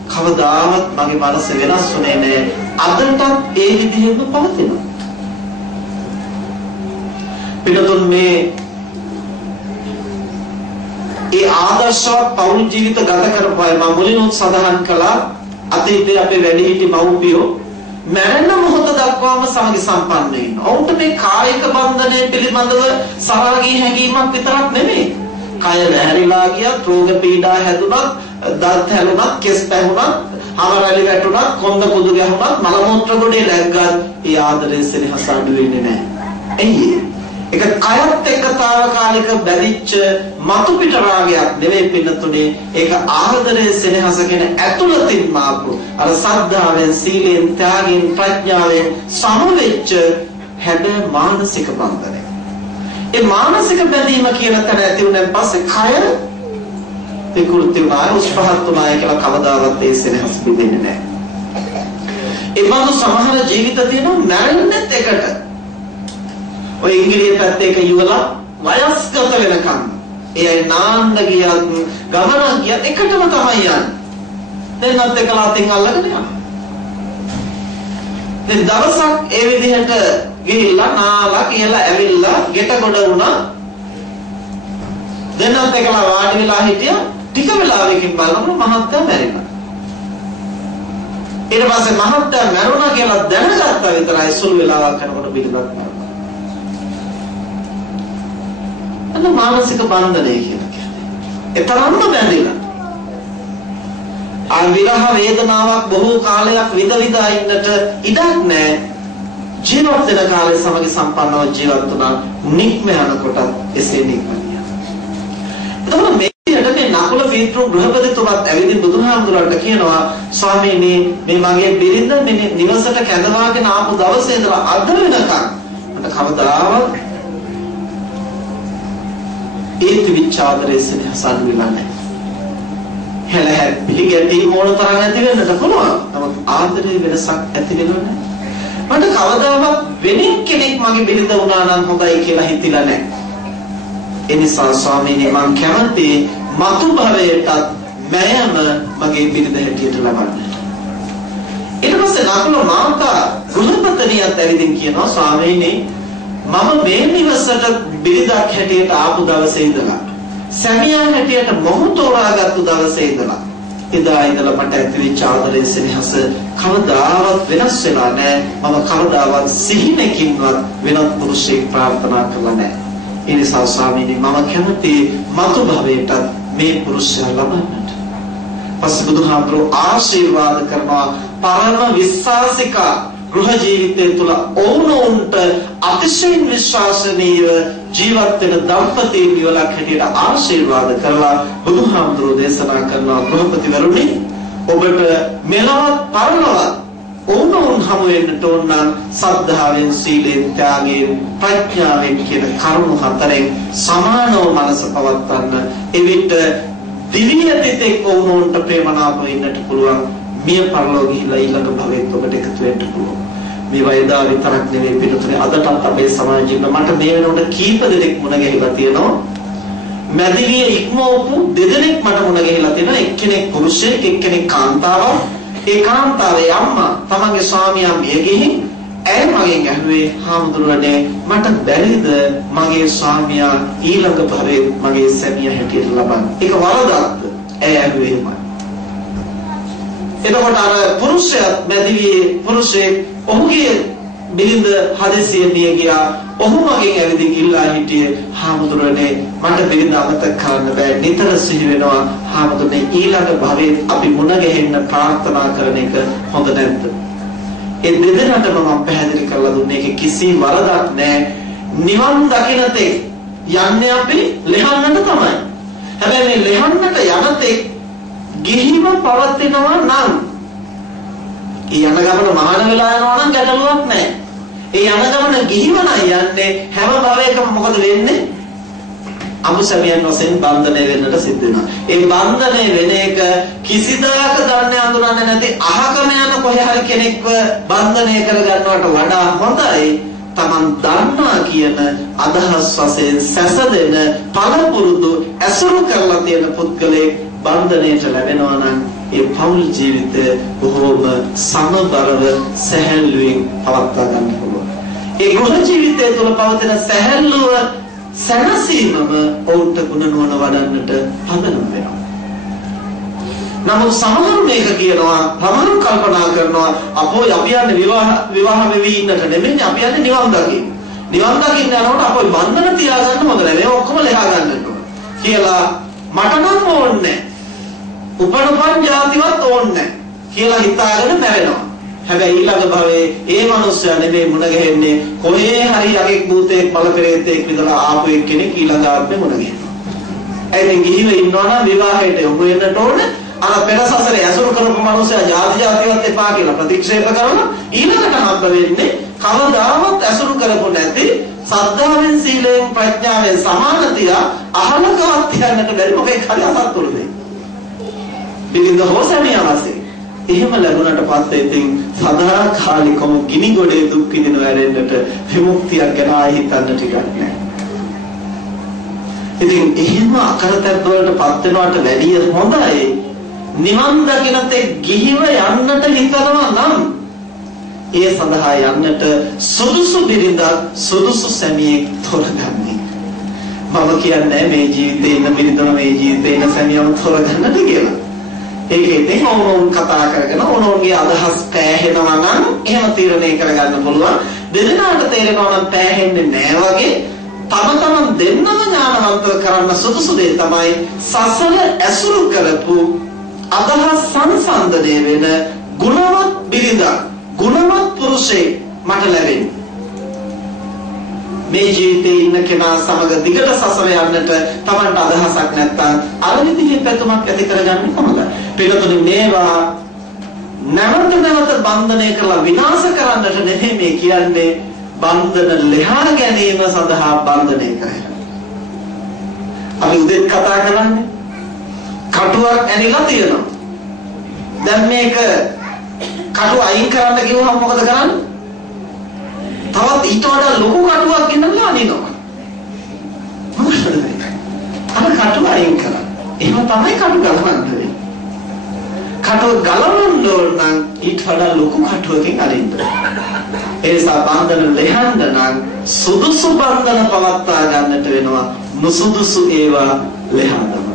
කවදාවත් මගේ මනස වෙනස් වුණේ නැහැ. අදටත් ඒ විදිහෙම පවතිනවා. පිටුතුන් මේ ඒ ආදර්ශවත් පෞල් ජීවිත ගත කරපුවා මම මුලින්ම සඳහන් කළා අතීතයේ අපේ වැඩිහිටි මව්පියෝ මරණ මොහොත දක්වාම සමගි සම්පන්න වෙනවා. ඔවුන්ට මේ කායික බන්ධනය පිළිබඳව සරාගී හැඟීමක් විතරක් නෙමෙයි. කය වැහැරිලා ගියත් රෝග පීඩා හැදුනත් දත් හැලුනත් කෙස් පැහුනත් හවරලි වැටුනත් කොන්ද කුදු ගැහුනත් මල මූත්‍ර ගොඩේ läග්ගත් ඒ ආදරේ සෙනෙහස අඩු වෙන්නේ නැහැ. එයි ඒක කයත් එක්ක తాවකාලික බැඳිච්ච මතු පිට රාගයක් නෙවෙයි පින්නතුනේ. ඒක ආදරේ සෙනෙහස කියන ඇතුළතින් මාපු අර සද්ධාවෙන් සීලෙන් ත්‍යාගයෙන් ප්‍රඥාවෙන් සමවෙච්ච හැබැයි මානසික බන්ධනය. ඒ මානසික බැඳීම කියන තැන ඇති වුණාන් පස්සේ කය විකෘති වුණා උස්පහත් වුණා කියලා කවදාවත් ඒ සෙනෙහස බෙදෙන්නේ නැහැ. ඒ බඳු සමහර ජීවිත තියෙනවා නැරෙන්නෙත් එකට. ඔය ඉංග්‍රීසි පැත්තේ එක යුවලා වයස්ගත වෙනකන් ඒ අය නාන්න ගියත් ගමන ගියත් එකටම තමයි යන්නේ. දෙන්නත් එකලා අතින් අල්ලගෙන යනවා. දැන් දවසක් ඒ විදිහට ගිහිල්ලා නාලා කියලා ඇවිල්ලා ගෙට ගොඩ වුණා. දෙන්නත් එකලා වාඩි වෙලා හිටියා. ටික වෙලාවකින් බලනකොට මහත්තයා මැරෙනවා. ඊට පස්සේ මහත්තයා මැරුණා කියලා දැනගත්තා විතරයි සුළු වෙලාවක් යනකොට පිළිගත්තා. අන්න මානසික බන්ධනය කියන්නේ. ඒ තරම්ම බැඳිලා. විරහ වේදනාවක් බොහෝ කාලයක් විඳ ඉන්නට ඉඩක් නැහැ. ජීවත් වෙන කාලේ සමගි සම්පන්නව ජීවත් වුණා. නික්ම යනකොට එසේ නික්ම ගියා. එතකොට මේ විදිහට නකුල පීතෘ ගෘහපතිතුමත් ඇවිදින් බුදුහාමුදුරන්ට කියනවා ස්වාමීනි මේ මගේ බිරිඳ නිවසට කැඳවාගෙන ආපු දවසේ ඉඳලා අද වෙනකන් මට කවදාවත් ඒ විචාරයේ සෙනෙහසන් විලන්නේ. හැල හැපි ගැටි මොන තරම් ඇති වෙන්නද පුළුවන්. නමුත් ආදරේ වෙනසක් ඇති වෙනව නැහැ. මට කවදාවත් වෙනින් කෙනෙක් මගේ බිරිඳ වුණා නම් හොඳයි කියලා හිතිලා නැහැ. ඒ නිසා ස්වාමීනි මම කැමති මතු භවයටත් මෑම මගේ බිරිඳ හැටියට ලබන්න. ඊට පස්සේ නකුල මාතා ගෘහපතනියත් ඇවිදින් කියනවා ස්වාමීනි මම මේ නිවසට බිරිඳක් හැටියට ආපු දවසේ ඉඳලා සැමියා හැටියට මොහු තෝරාගත්තු දවසේ ඉඳලා එදා ඉඳලා මට ඇතිවෙච්ච ආදරේ සෙනෙහස කවදාවත් වෙනස් වෙලා නැහැ. මම කවදාවත් සිහිනකින්වත් වෙනත් පුරුෂයෙක් ප්‍රාර්ථනා කළා නැහැ. ඒ නිසා ස්වාමීනි මම කැමති මතු භවයටත් මේ පුරුෂයා ලබන්නට. පස්සේ බුදුහාමුදුරුවෝ ආශිර්වාද කරනවා පරම විශ්වාසිකා ගෘහ ජීවිතය තුළ ඕනෝන්ට අතිශයින් විශ්වාසනීය ජීවත් වෙන දම්පතීන් විවලක් හැටියට ආශිර්වාද කරලා බුදුහාමුදුරුවෝ දේශනා කරනවා ගෘහපතිවරුනි ඔබට මෙලවත් පරලොවත් ඕනෝන් හමු වෙන්නට ඕන නම් සද්ධාවෙන් සීලෙන් ත්‍යාගයෙන් ප්‍රඥාවෙන් කියන කරුණු හතරෙන් සමානව මනස පවත්වන්න. එවිට දිව්‍ය තිතෙක් ඕනෝන්ට ප්‍රේමනාප වෙන්නට පුළුවන්. මිය පරලෝ ගිහිලා ඊළඟ භවෙත් ඔබට එකතු වෙන්න පුළුවන්. මේ වයදා විතරක් නෙවෙයි පිටුතුනේ අදටත් අපේ සමාජයේ මට මේ වෙනකොට කීප දෙනෙක් මුණ ගැහිලා තියෙනවා. මැදිවිය ඉක්මවපු දෙදෙනෙක් මට මුණ ගැහිලා තියෙනවා. එක්කෙනෙක් පුරුෂයෙක් එක්කෙනෙක් කාන්තාවක්. ඒ කාන්තාවේ අම්මා තමන්ගේ ස්වාමියා මිය ගිහින් ඇය මගෙන් ඇහුවේ හාමුදුරුවනේ මට බැරිද මගේ ස්වාමියා ඊළඟ භවයේ මගේ සැමියා හැටියට ලබන්න. ඒක වරදක්ද? ඇය ඇහුවේ එහෙමයි. එතකොට අර පුරුෂයා මැදිවියේ පුරුෂයෙක් ඔහුගේ බිරිඳ හදිසියෙ මිය ගියා. ඔහු මගෙන් ඇවිදින් ඉල්ලා හිටියේ හාමුදුරනේ මට බිරිඳ අමතක කරන්න බෑ. නිතර සිහි වෙනවා හාමුදුරනේ ඊළඟ භවයේ අපි මුණ ගැහෙන්න ප්‍රාර්ථනා කරන එක හොඳ නැද්ද? ඒ දෙදෙනාටම මම පැහැදිලි කරලා දුන්නේ ඒක කිසි වරදක් නෑ. නිවන් දකින තෙක් යන්නේ අපි ලෙහන්නට තමයි. හැබැයි මේ ලෙහන්නට යන තෙක් ගිහිම පවතිනවා නම් ඒ යන ගමන මහාන වෙලා යනවා නම් ගැටලුවක් නැහැ. ඒ යන ගමන ගිහිම නම් යන්නේ හැම භවයකම මොකද වෙන්නේ? අමුසමියන් වශයෙන් බන්ධනය වෙන්නට සිද්ධ වෙනවා. ඒ බන්ධනය වෙන එක කිසිදාක දන්නේ අඳුරන්නේ නැති අහකම යන කොහේ හරි කෙනෙක්ව බන්ධනය කරගන්නවට වඩා හොඳයි තමන් දන්නා කියන අදහස් වශයෙන් සැසදෙන පළපුරුදු ඇසුරු කරලා තියෙන පුද්ගලයෙක් බන්ධනයට ලැබෙනවා නම් ඒ පෞල් ජීවිතය බොහෝම සමබරව සැහැල්ලුවෙන් පවත්වා ගන්න පුළුවන්. ඒ ගෘහ ජීවිතය තුළ පවතින සැහැල්ලුව සැනසීමම ඔවුන්ට ගුණ නුවණ වඩන්නට පදනම් වෙනවා. නමුත් සමහර මේක කියනවා, සමහර කල්පනා කරනවා අපෝ අපි යන්නේ විවාහ වෙවි ඉන්නට නෙමෙයි අපි යන්නේ නිවන් දකින්න. නිවන් දකින්න යනකොට අපෝ බන්ධන තියාගන්න හොඳ නැහැ. මේ ඔක්කොම ලෙහා ගන්න ඕන කියලා මට නම් ඕනේ උපනුපන් ජාතිවත් ඕනේ කියලා හිතාගෙන මැරෙනවා. හැබැයි ඊළඟ භවයේ ඒ මනුස්සයා නෙමෙයි මුණ ගැහෙන්නේ කොහේ හරි යකෙක් භූතයෙක් බල පෙරේතෙක් විතර ආපු එක්කෙනෙක් ඊළඟ ආත්මේ මුණ ගැහෙනවා. එයින් ගිහිව ඉන්නවා නම් විවාහයට යොමු වෙන්නට ඕනේ. අර පෙර සසරේ ඇසුරු කරපු මනුස්සයා ජාතිවත් එපා කියලා ප්‍රතික්ෂේප කරනවා. ඊළඟට හම්බ වෙන්නේ කවදාවත් ඇසුරු කරපො නැති සද්ධාවෙන් සීලයෙන් ප්‍රඥාවෙන් සමානතිය අහලකවත් යන්නට බැරි මොකෙක් හරි අසත්තුරු දෙයි. බිරිඳ හොසමිය අවශ්‍යයි. එහෙම ලැබුණට පස්සේ ඉතින් සදාකාලිකව ගිනි ගොඩේ දුක් විඳින වැරෙන්නට විමුක්තියක් ගැන ආයෙ හිතන්න ටිකක් නැහැ. ඉතින් එහෙම අකරතැබ් වලටපත් වෙනවට වැඩිය හොඳයි නිවන් දකින්නට ගිහිව යන්නට හිතනවා නම් ඒ සඳහා යන්නට සුදුසු බිරිඳ සුදුසු සැමියෙක් තෝරගන්නේ. මම කියන්නේ මේ ජීවිතේ ඉන්න බිරිඳම මේ ජීවිතේ ඉන්න සැමියම තෝරගන්නට කියලා. ඒකෙන් ඕනෝන් කතා කරගෙන ඕනෝන්ගේ අදහස් පෑහෙනවා නම් එහෙම තීරණය කරගන්න පුළුවන්. දෙදෙනාට තේරෙනවා නම් පෑහෙන්නේ නැහැ වගේ තම දෙන්නම ඥානවන්තව කරන්න සුදුසු දේ තමයි සසල ඇසුරු කරපු අදහස් සංසන්දනය වෙන ගුණවත් බිරිඳක් ගුණවත් පුරුෂයෙක් මට ලැබෙන්නේ. මේ ජීවිතේ ඉන්න කෙනා සමග දිගට සසර යන්නට Tamanට අදහසක් නැත්නම් අර විදිහේ පැතුමක් ඇති කරගන්නේ කොහොමද? පිළිතුරු මේවා නැවත බන්ධනය කරලා විනාශ කරන්නට නෙමෙයි මේ කියන්නේ බන්ධන ලෙහා ගැනීම සඳහා බන්ධනය කරනවා. අපි උදේත් කතා කරන්නේ කටුවක් ඇනිලා තියෙනවා. දැන් මේක කටුව අයින් කරන්න කිව්වම මොකද කරන්නේ? තවත් ඊට වඩා ලොකු කටුවක් ගෙනල්ලා අනිනවා. අර කටුව අයින් කරා. එහෙම තමයි කටු ගලවන්නේ. කටුව ගලවන්න ඕන නම් ඊට වඩා ලොකු කටුවකින් අරින්න. ඒ නිසා බන්ධන ලෙහන්න නම් සුදුසු බන්ධන පවත්වා ගන්නට වෙනවා. නුසුදුසු ඒවා ලෙහන්න.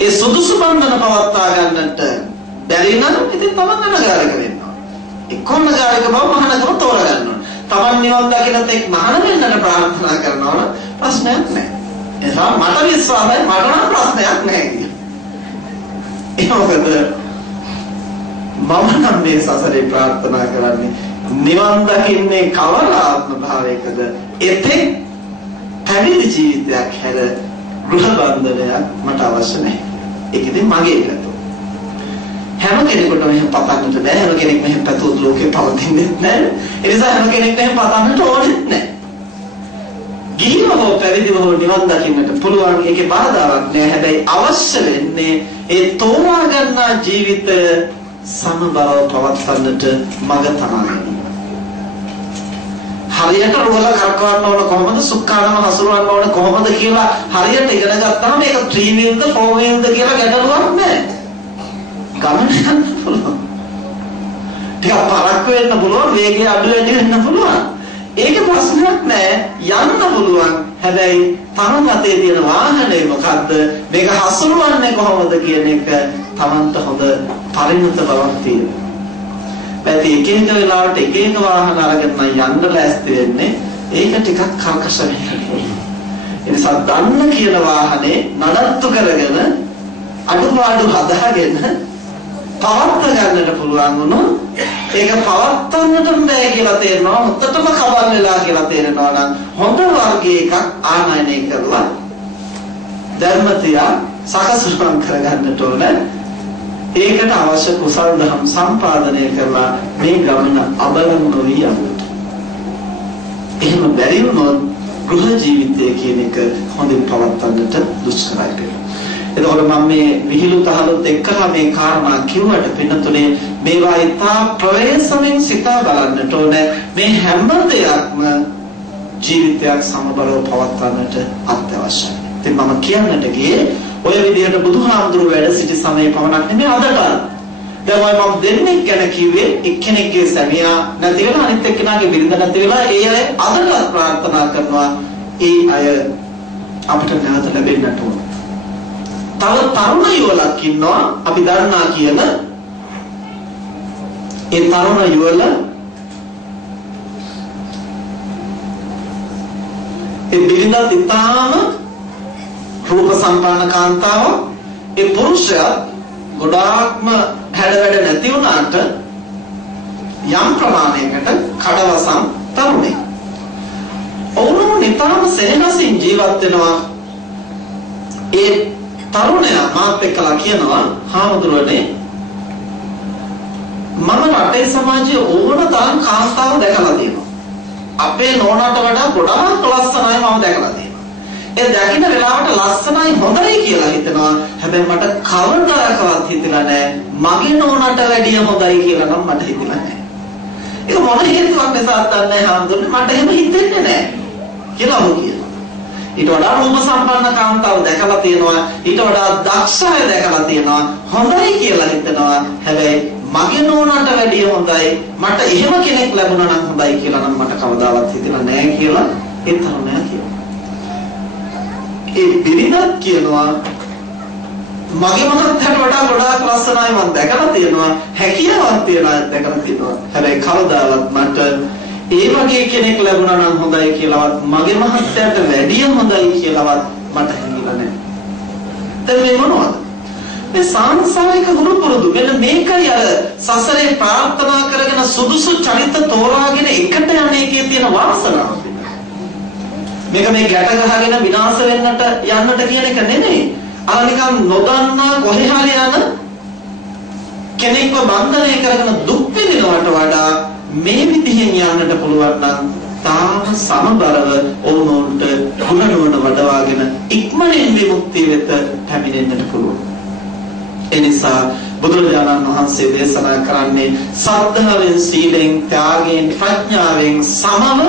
ඒ සුදුසු බන්ධන පවත්වා ගන්නට බැරි නම් ඉතින් තමන් අනගාരിക වෙනවා. එක්කම අනගාരിക බව මහානකම තෝරගන්න ඕන. තමන් නිවන් දකින්න තෙක් මහාන වෙන්නට ප්‍රාර්ථනා කරනවා නම් ප්‍රශ්නයක් නැහැ. එසා මට විශ්වාසයි මට නම් ප්‍රශ්නයක් නැහැ කියලා. ඒ මොකද මම නම් මේ සසරේ ප්‍රාර්ථනා කරන්නේ නිවන් දකින්නේ කවර ආත්ම භාවයකද? එතෙක් පැවිදි ජීවිතයක් හැර ගෘහ බන්ධනයක් මට අවශ්‍ය නැහැ. ඒක ඉතින් මගේ පැතුම. හැම කෙනෙකුටම එහෙම පතන්නට බෑ. හැම කෙනෙක්ම එහෙම පැතුවොත් ලෝකේ පවතින්නේ නැහැ. ඒ නිසා හැම කෙනෙක්ම එහෙම පතන්නට ඕනෙත් නැහැ. ගිහිව හෝ පැවිදිව හෝ නිවන් දකින්නට පුළුවන්. ඒකේ බාධාවක් නැහැ. හැබැයි අවශ්‍ය වෙන්නේ ඒ තෝරා ගන්නා ජීවිතය සමබරව පවත්වන්නට මඟ තනාගෙන. හරියට රුවල කරකවන්න ඕන කොහොමද, සුක්කානම හසුරවන්න ඕන කොහොමද කියලා හරියට ඉගෙන ගත්තාම මේක 3 wheelද 4 wheelද කියලා ගැටලුවක් නැහැ. ගමන යන්න පුළුවන්. ටිකක් පරක් වෙන්න පුළුවන්, වේගය අඩු වැඩි වෙන්න පුළුවන්. ඒක ප්‍රශ්නයක් නෑ, යන්න පුළුවන්. හැබැයි තමන් අතේ තියෙන වාහනේ මොකද්ද, මේක හසුරවන්නේ කොහොමද කියන එක තමන්ට හොඳ පරිණත බවක් තියෙනවා. පැති එක එක වෙලාවට එක එක වාහන අරගෙන යන්න ලෑස්ති වෙන්නේ, ඒක ටිකක් කර්කශ වෙනවා. ඒ නිසා දන්න කියන වාහනේ නඩත්තු කරගෙන අඩුපාඩු හදාගෙන පවත්ව ගන්නට පුළුවන් වුණොත්, ඒක පවත්වන්නට බෑ කියලා තේරෙනවා, මුත්තටම කවල් වෙලා කියලා තේරෙනවා නම් හොඳ වර්ගයේ එකක් ආනයනය කරලා ධර්මතිය සකසුම් කරගන්නට ඕන. ඒකට අවශ්‍ය කුසල් දහම් සම්පාදනය කරලා මේ ගමන අබලන් නොවී යන්න. එහෙම බැරි වුණොත් ගෘහ ජීවිතය කියන එක හොඳින් පවත්වන්නට දුෂ්කරයි. එතකොට මම මේ විහිළු තහලුත් එක්කලා මේ කාරණා කිව්වට පින්නතුනේ මේවා ඉතා ප්‍රවේශමෙන් සිතා බලන්නට ඕනේ. මේ හැම දෙයක්ම ජීවිතයක් සමබරව පවත්වන්නට අත්‍යවශ්‍යයි. ඉතින් මම කියන්නට ගියේ ඔය විදිහට බුදුහාමුදුරුවෝ වැඩ සිටි සමයේ පමණක් නෙමෙයි අදට. දැන් මම දෙන්නෙක් ගැන කිව්වේ, එක්කෙනෙක්ගේ සැමියා නැති වෙලා අනිත් එක්කෙනාගේ බිරිඳ නැති වෙලා ඒ අය අදට ප්‍රාර්ථනා කරනවා ඒ අය අපිට නැවත ලැබෙන්නට ඕන. තව තරුණ යුවලක් ඉන්නවා අපි දන්නා කියන ඒ තරුණ යුවල ඒ බිරිඳත් ඉතාම රූප සම්පාදන කාන්තාව. ඒ පුරුෂයා ගොඩාක්ම හැඩවැඩ නැති වුණාට යම් ප්‍රමාණයකට කඩවසම් තරුණෙක්. ඔවුන් ඉතාම සෙනෙහසින් ජීවත් වෙනවා. ඒ තරුණයා මාත් එක්කලා කියනවා, හාමුදුරුවනේ මම රටේ සමාජයේ ඕන තරම් කාන්තාව දැකලා තියෙනවා. අපේ නෝනාට වඩා ගොඩාක් ලස්සනයි මම දැකලා තියෙනවා. ඒ දකින්න වෙලාවට ලස්සනයි හොඳයි කියලා හිතනවා. හැබැයි මට කවදාකවත් හිතෙලා නැහැ මගේ නෝනාට වැඩිය හොඳයි කියලා නම් මට හිතෙලා නැහැ. ඒක මොන හේතුවක් නිසාද දන්නේ හාමුදුරුවනේ, මට එහෙම හිතෙන්නේ නැහැ කියලා ඔහු කියනවා. ඊට වඩා රූප සම්පන්න කාන්තාව දැකලා තියෙනවා, ඊට වඩා දක්ෂය දැකලා තියෙනවා, හොඳයි කියලා හිතනවා. හැබැයි මගේ නෝනාට වැඩිය හොඳයි, මට එහෙම කෙනෙක් ලැබුණා නම් හොඳයි කියලා නම් මට කවදාවත් හිතෙලා නැහැ කියලා ඒ තරුණයා කියනවා. ඒ බිරිඳත් කියනවා මගේ මහත්තයාට වඩා ගොඩාක් ලස්සනයි මම දැකලා තියෙනවා, හැකියාවක් තියනවා දැකලා තියෙනවා. හැබැයි කවදාවත් මට ඒ වගේ කෙනෙක් ලැබුණා නම් හොඳයි කියලාවත්, මගේ මහත්තයාට වැඩිය හොඳයි කියලාවත් මට හිතෙලා නැහැ. දැන් මේ මොනවද? මේ සාංශාරික ගුරු පුරුදු. මෙන්න මේකයි අර සසරේ ප්‍රාර්ථනා කරගෙන සුදුසු චරිත තෝරාගෙන එකට යන එකේ තියෙන වාසනාව. මේක මේ ගැට ගහගෙන විනාශ වෙන්නට යන්නට කියන එක නෙමෙයි. අර නිකන් නොදන්නා කොහේ හරි යන කෙනෙක්ව බන්ධනය කරගෙන දුක් විඳිනවට වඩා මේ විදිහෙන් යන්නට පුළුවන් නම් තාම සමබරව ඔවුන්ට ගුණනුවණ වඩවාගෙන ඉක්මනින් විමුක්තිය වෙත පැමිණෙන්නට පුළුවන්. එනිසා බුදුරජාණන් වහන්සේ දේශනා කරන්නේ සද්ධාවෙන්, සීලෙන්, ත්‍යාගයෙන්, ප්‍රඥාවෙන් සමව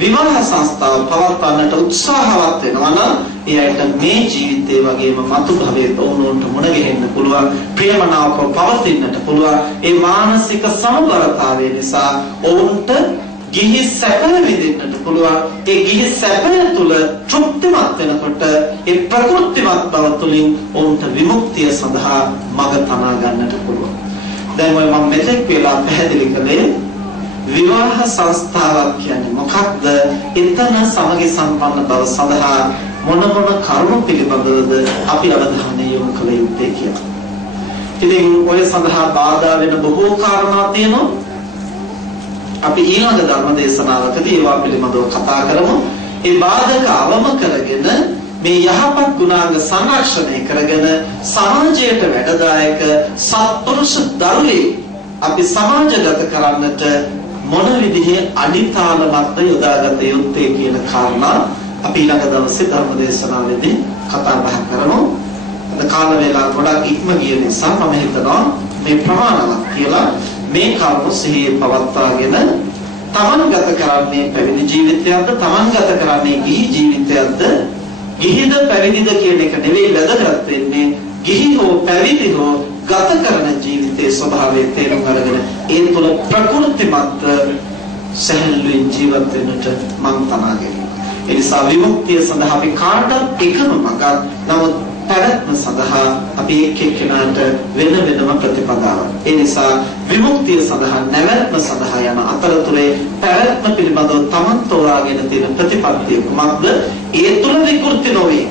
විවාහ සංස්ථාව පවත්වන්නට උත්සාහවත් වෙනවා නම් එයාට මේ ජීවිතේ වගේම මතු භවයේ උන්වන්ට මුණ ගැහෙන්න පුළුවන්, ප්‍රියමනාපව පවතින්නට පුළුවන්. ඒ මානසික සමබරතාවය නිසා ඔවුන්ට ගිහි සැප විඳින්නට පුළුවන්. ඒ ගිහි සැපය තුළ තෘප්තිමත් වෙනකොට ඒ ප්‍රකෘතිමත් බව තුළින් ඔවුන්ට විමුක්තිය සඳහා මඟ තනා ගන්නට පුළුවන්. දැන් මම මෙතෙක් වෙලා පැහැදිලි කළේ විවාහ සංස්ථාවක් කියන්නේ මොකක්ද? එතන සමගි සම්පන්න බව සඳහා මොන කරුණු පිළිබඳවද අපි අවධානය යොමු කළ යුත්තේ කියලා. ඉතින් ඔය සඳහා බාධා වෙන බොහෝ කාරණා තියෙනවා. අපි ඊළඟ ධර්ම දේශනාවකදී ඒවා පිළිබඳව කතා කරමු. ඒ බාධක අවම කරගෙන මේ යහපත් ගුණාංග සංරක්ෂණය කරගෙන සමාජයට වැඩදායක සත්පුරුෂ දරුවෙක් අපි සමාජගත කරන්නට මොන විදිහේ අඩිතාලමක්ද යොදාගත යුත්තේ කියන කාරණා අපි ඊළඟ දවසේ ධර්ම දේශනාවේදී කතා බහ කරමු. අද කාල වේලාව ගොඩක් ඉක්ම ගිය නිසා මම හිතනවා මේ මේ ප්‍රමාණවත් කියලා මේ කරුණ සිහියේ පවත්වාගෙන තමන් ගත කරන්නේ පැවිදි ජීවිතයක්ද තමන් ගත කරන්නේ ගිහි ජීවිතයක්ද ගිහිද පැවිදිද කියන එක නෙවෙයි වැදගත් වෙන්නේ ගිහි හෝ පැවිදි හෝ ගත කරන ජීවිතයේ ස්වභාවය තේරුම් අරගෙන ඒ තුළ ප්‍රකෘතිමත් සැහැල්ලුවෙන් ජීවත් වෙන්නට මං තනාගෙන ඒ නිසා විමුක්තිය සඳහා අපි කාටත් එකම මඟක් නමුත් පැවැත්ම සඳහා අපි එක් එක්කෙනාට වෙන වෙනම ප්‍රතිපදාවක්. ඒ නිසා විමුක්තිය සඳහා නැවැත්ම සඳහා යන අතරතුරේ පැවැත්ම පිළිබඳව තමන් තෝරාගෙන තියෙන ප්‍රතිපත්තිය කුමක්ද? ඒ තුල විකෘති නොවේ.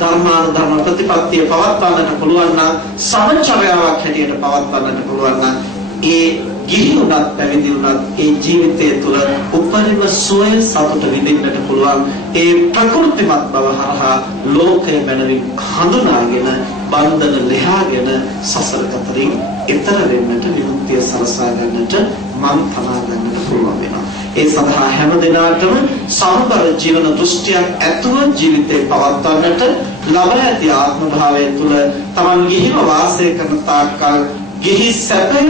ධර්මානුධර්ම ප්‍රතිපත්තිය පවත්වන්නට පුළුවන් නම් සමචරයාවක් හැටියට පවත්වන්නට පුළුවන් නම් ඒ ගිහි උනත් පැවිදි උනත් ඒ ජීවිතය තුළ උපරිම සුවය සතුට විඳින්නට පුළුවන් ඒ ප්‍රකෘතිමත් බව හරහා ලෝකයේ මනමින් හඳුනාගෙන බන්ධන ලෙහාගෙන සසර ගතරින් ඈතර වෙන්නට විමුක්තිය සලසා ගන්නට මම තමා ගන්නට පුළුවන් වෙනවා. ඒ සඳහා හැම දිනකටම සමබර ජීවන දෘෂ්ටියක් ඇතුව ජීවිතේ පවත්වන්නට ලබන ඇති ආත්ම භාවය තුළ තමන් ගිහිව වාසය කරන තාක්කල් ගිහි සැපය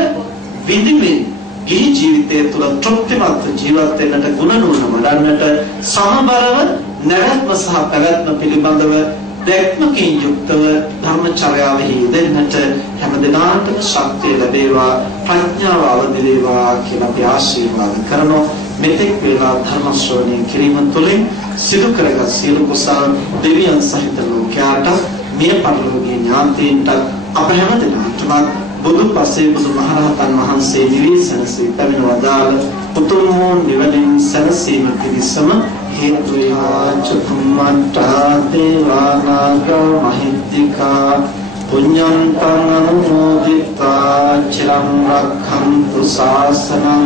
විඳිමින් ගිහි ජීවිතය තුළ තෘප්තිමත් ජීවත් වෙන්නට ගුණ නුවණ වඩන්නට සමබරව නැවැත්ම සහ පැවැත්ම පිළිබඳව දැක්මකින් යුක්තව ධර්මචර්යාවෙහි යෙදෙන්නට හැම දිනකටම ශක්තිය ලැබේවා ප්‍රඥාව අවදි වේවා කියලා අපි ආශිර්වාද කරනවා. මෙතෙක් වේලා ධර්ම ශ්‍රවණය කිරීම තුළින් සිදු කරගත් සියලු කුසල දෙවියන් සහිත ලෝකයාට මිය පරලෝකීය ඥාතීන්ට අප හැම දිනකටම බුදු පසේ බුදු මහරහතන් වහන්සේ නිවීසනසේ පැමිණ වදාළ උතුම් වූ නිවනින් සැනසීම පිණිසම හේතු වේවා. චතුම්මත්තා දේවානාගා මහිද්దికා පුඤ්ඤන්තං අනුමෝදිතා චිරං රක්ඛන්තු ශාසනං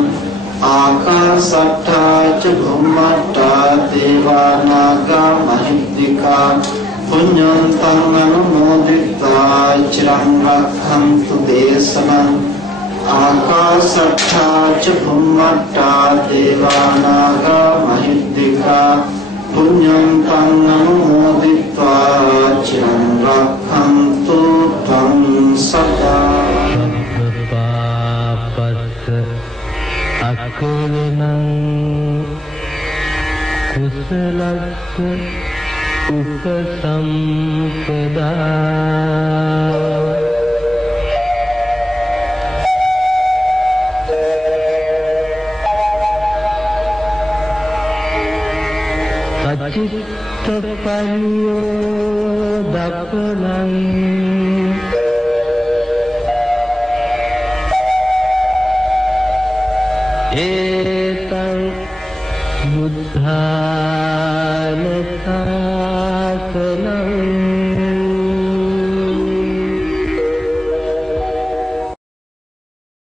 ආකාශට්ඨා ච භුම්මට්ඨා දේවානාගා මහිද්దికා පුඤ්ඤන්තං අනුමෝදිතා චිරං රක්ඛන්තු දේශනං ආකාශට්ඨා ච භුම්මට්ඨා දේවානාගා මහිද්దికා පුඤ්ඤන්තං අනුමෝදිතා චිරං රක්ඛන්තු ත්වං සදා. අකුලනං කුසලස්ස උපසම්පදා සච්චිත්ත පරියෝදපනං ඒතං බුද්ධා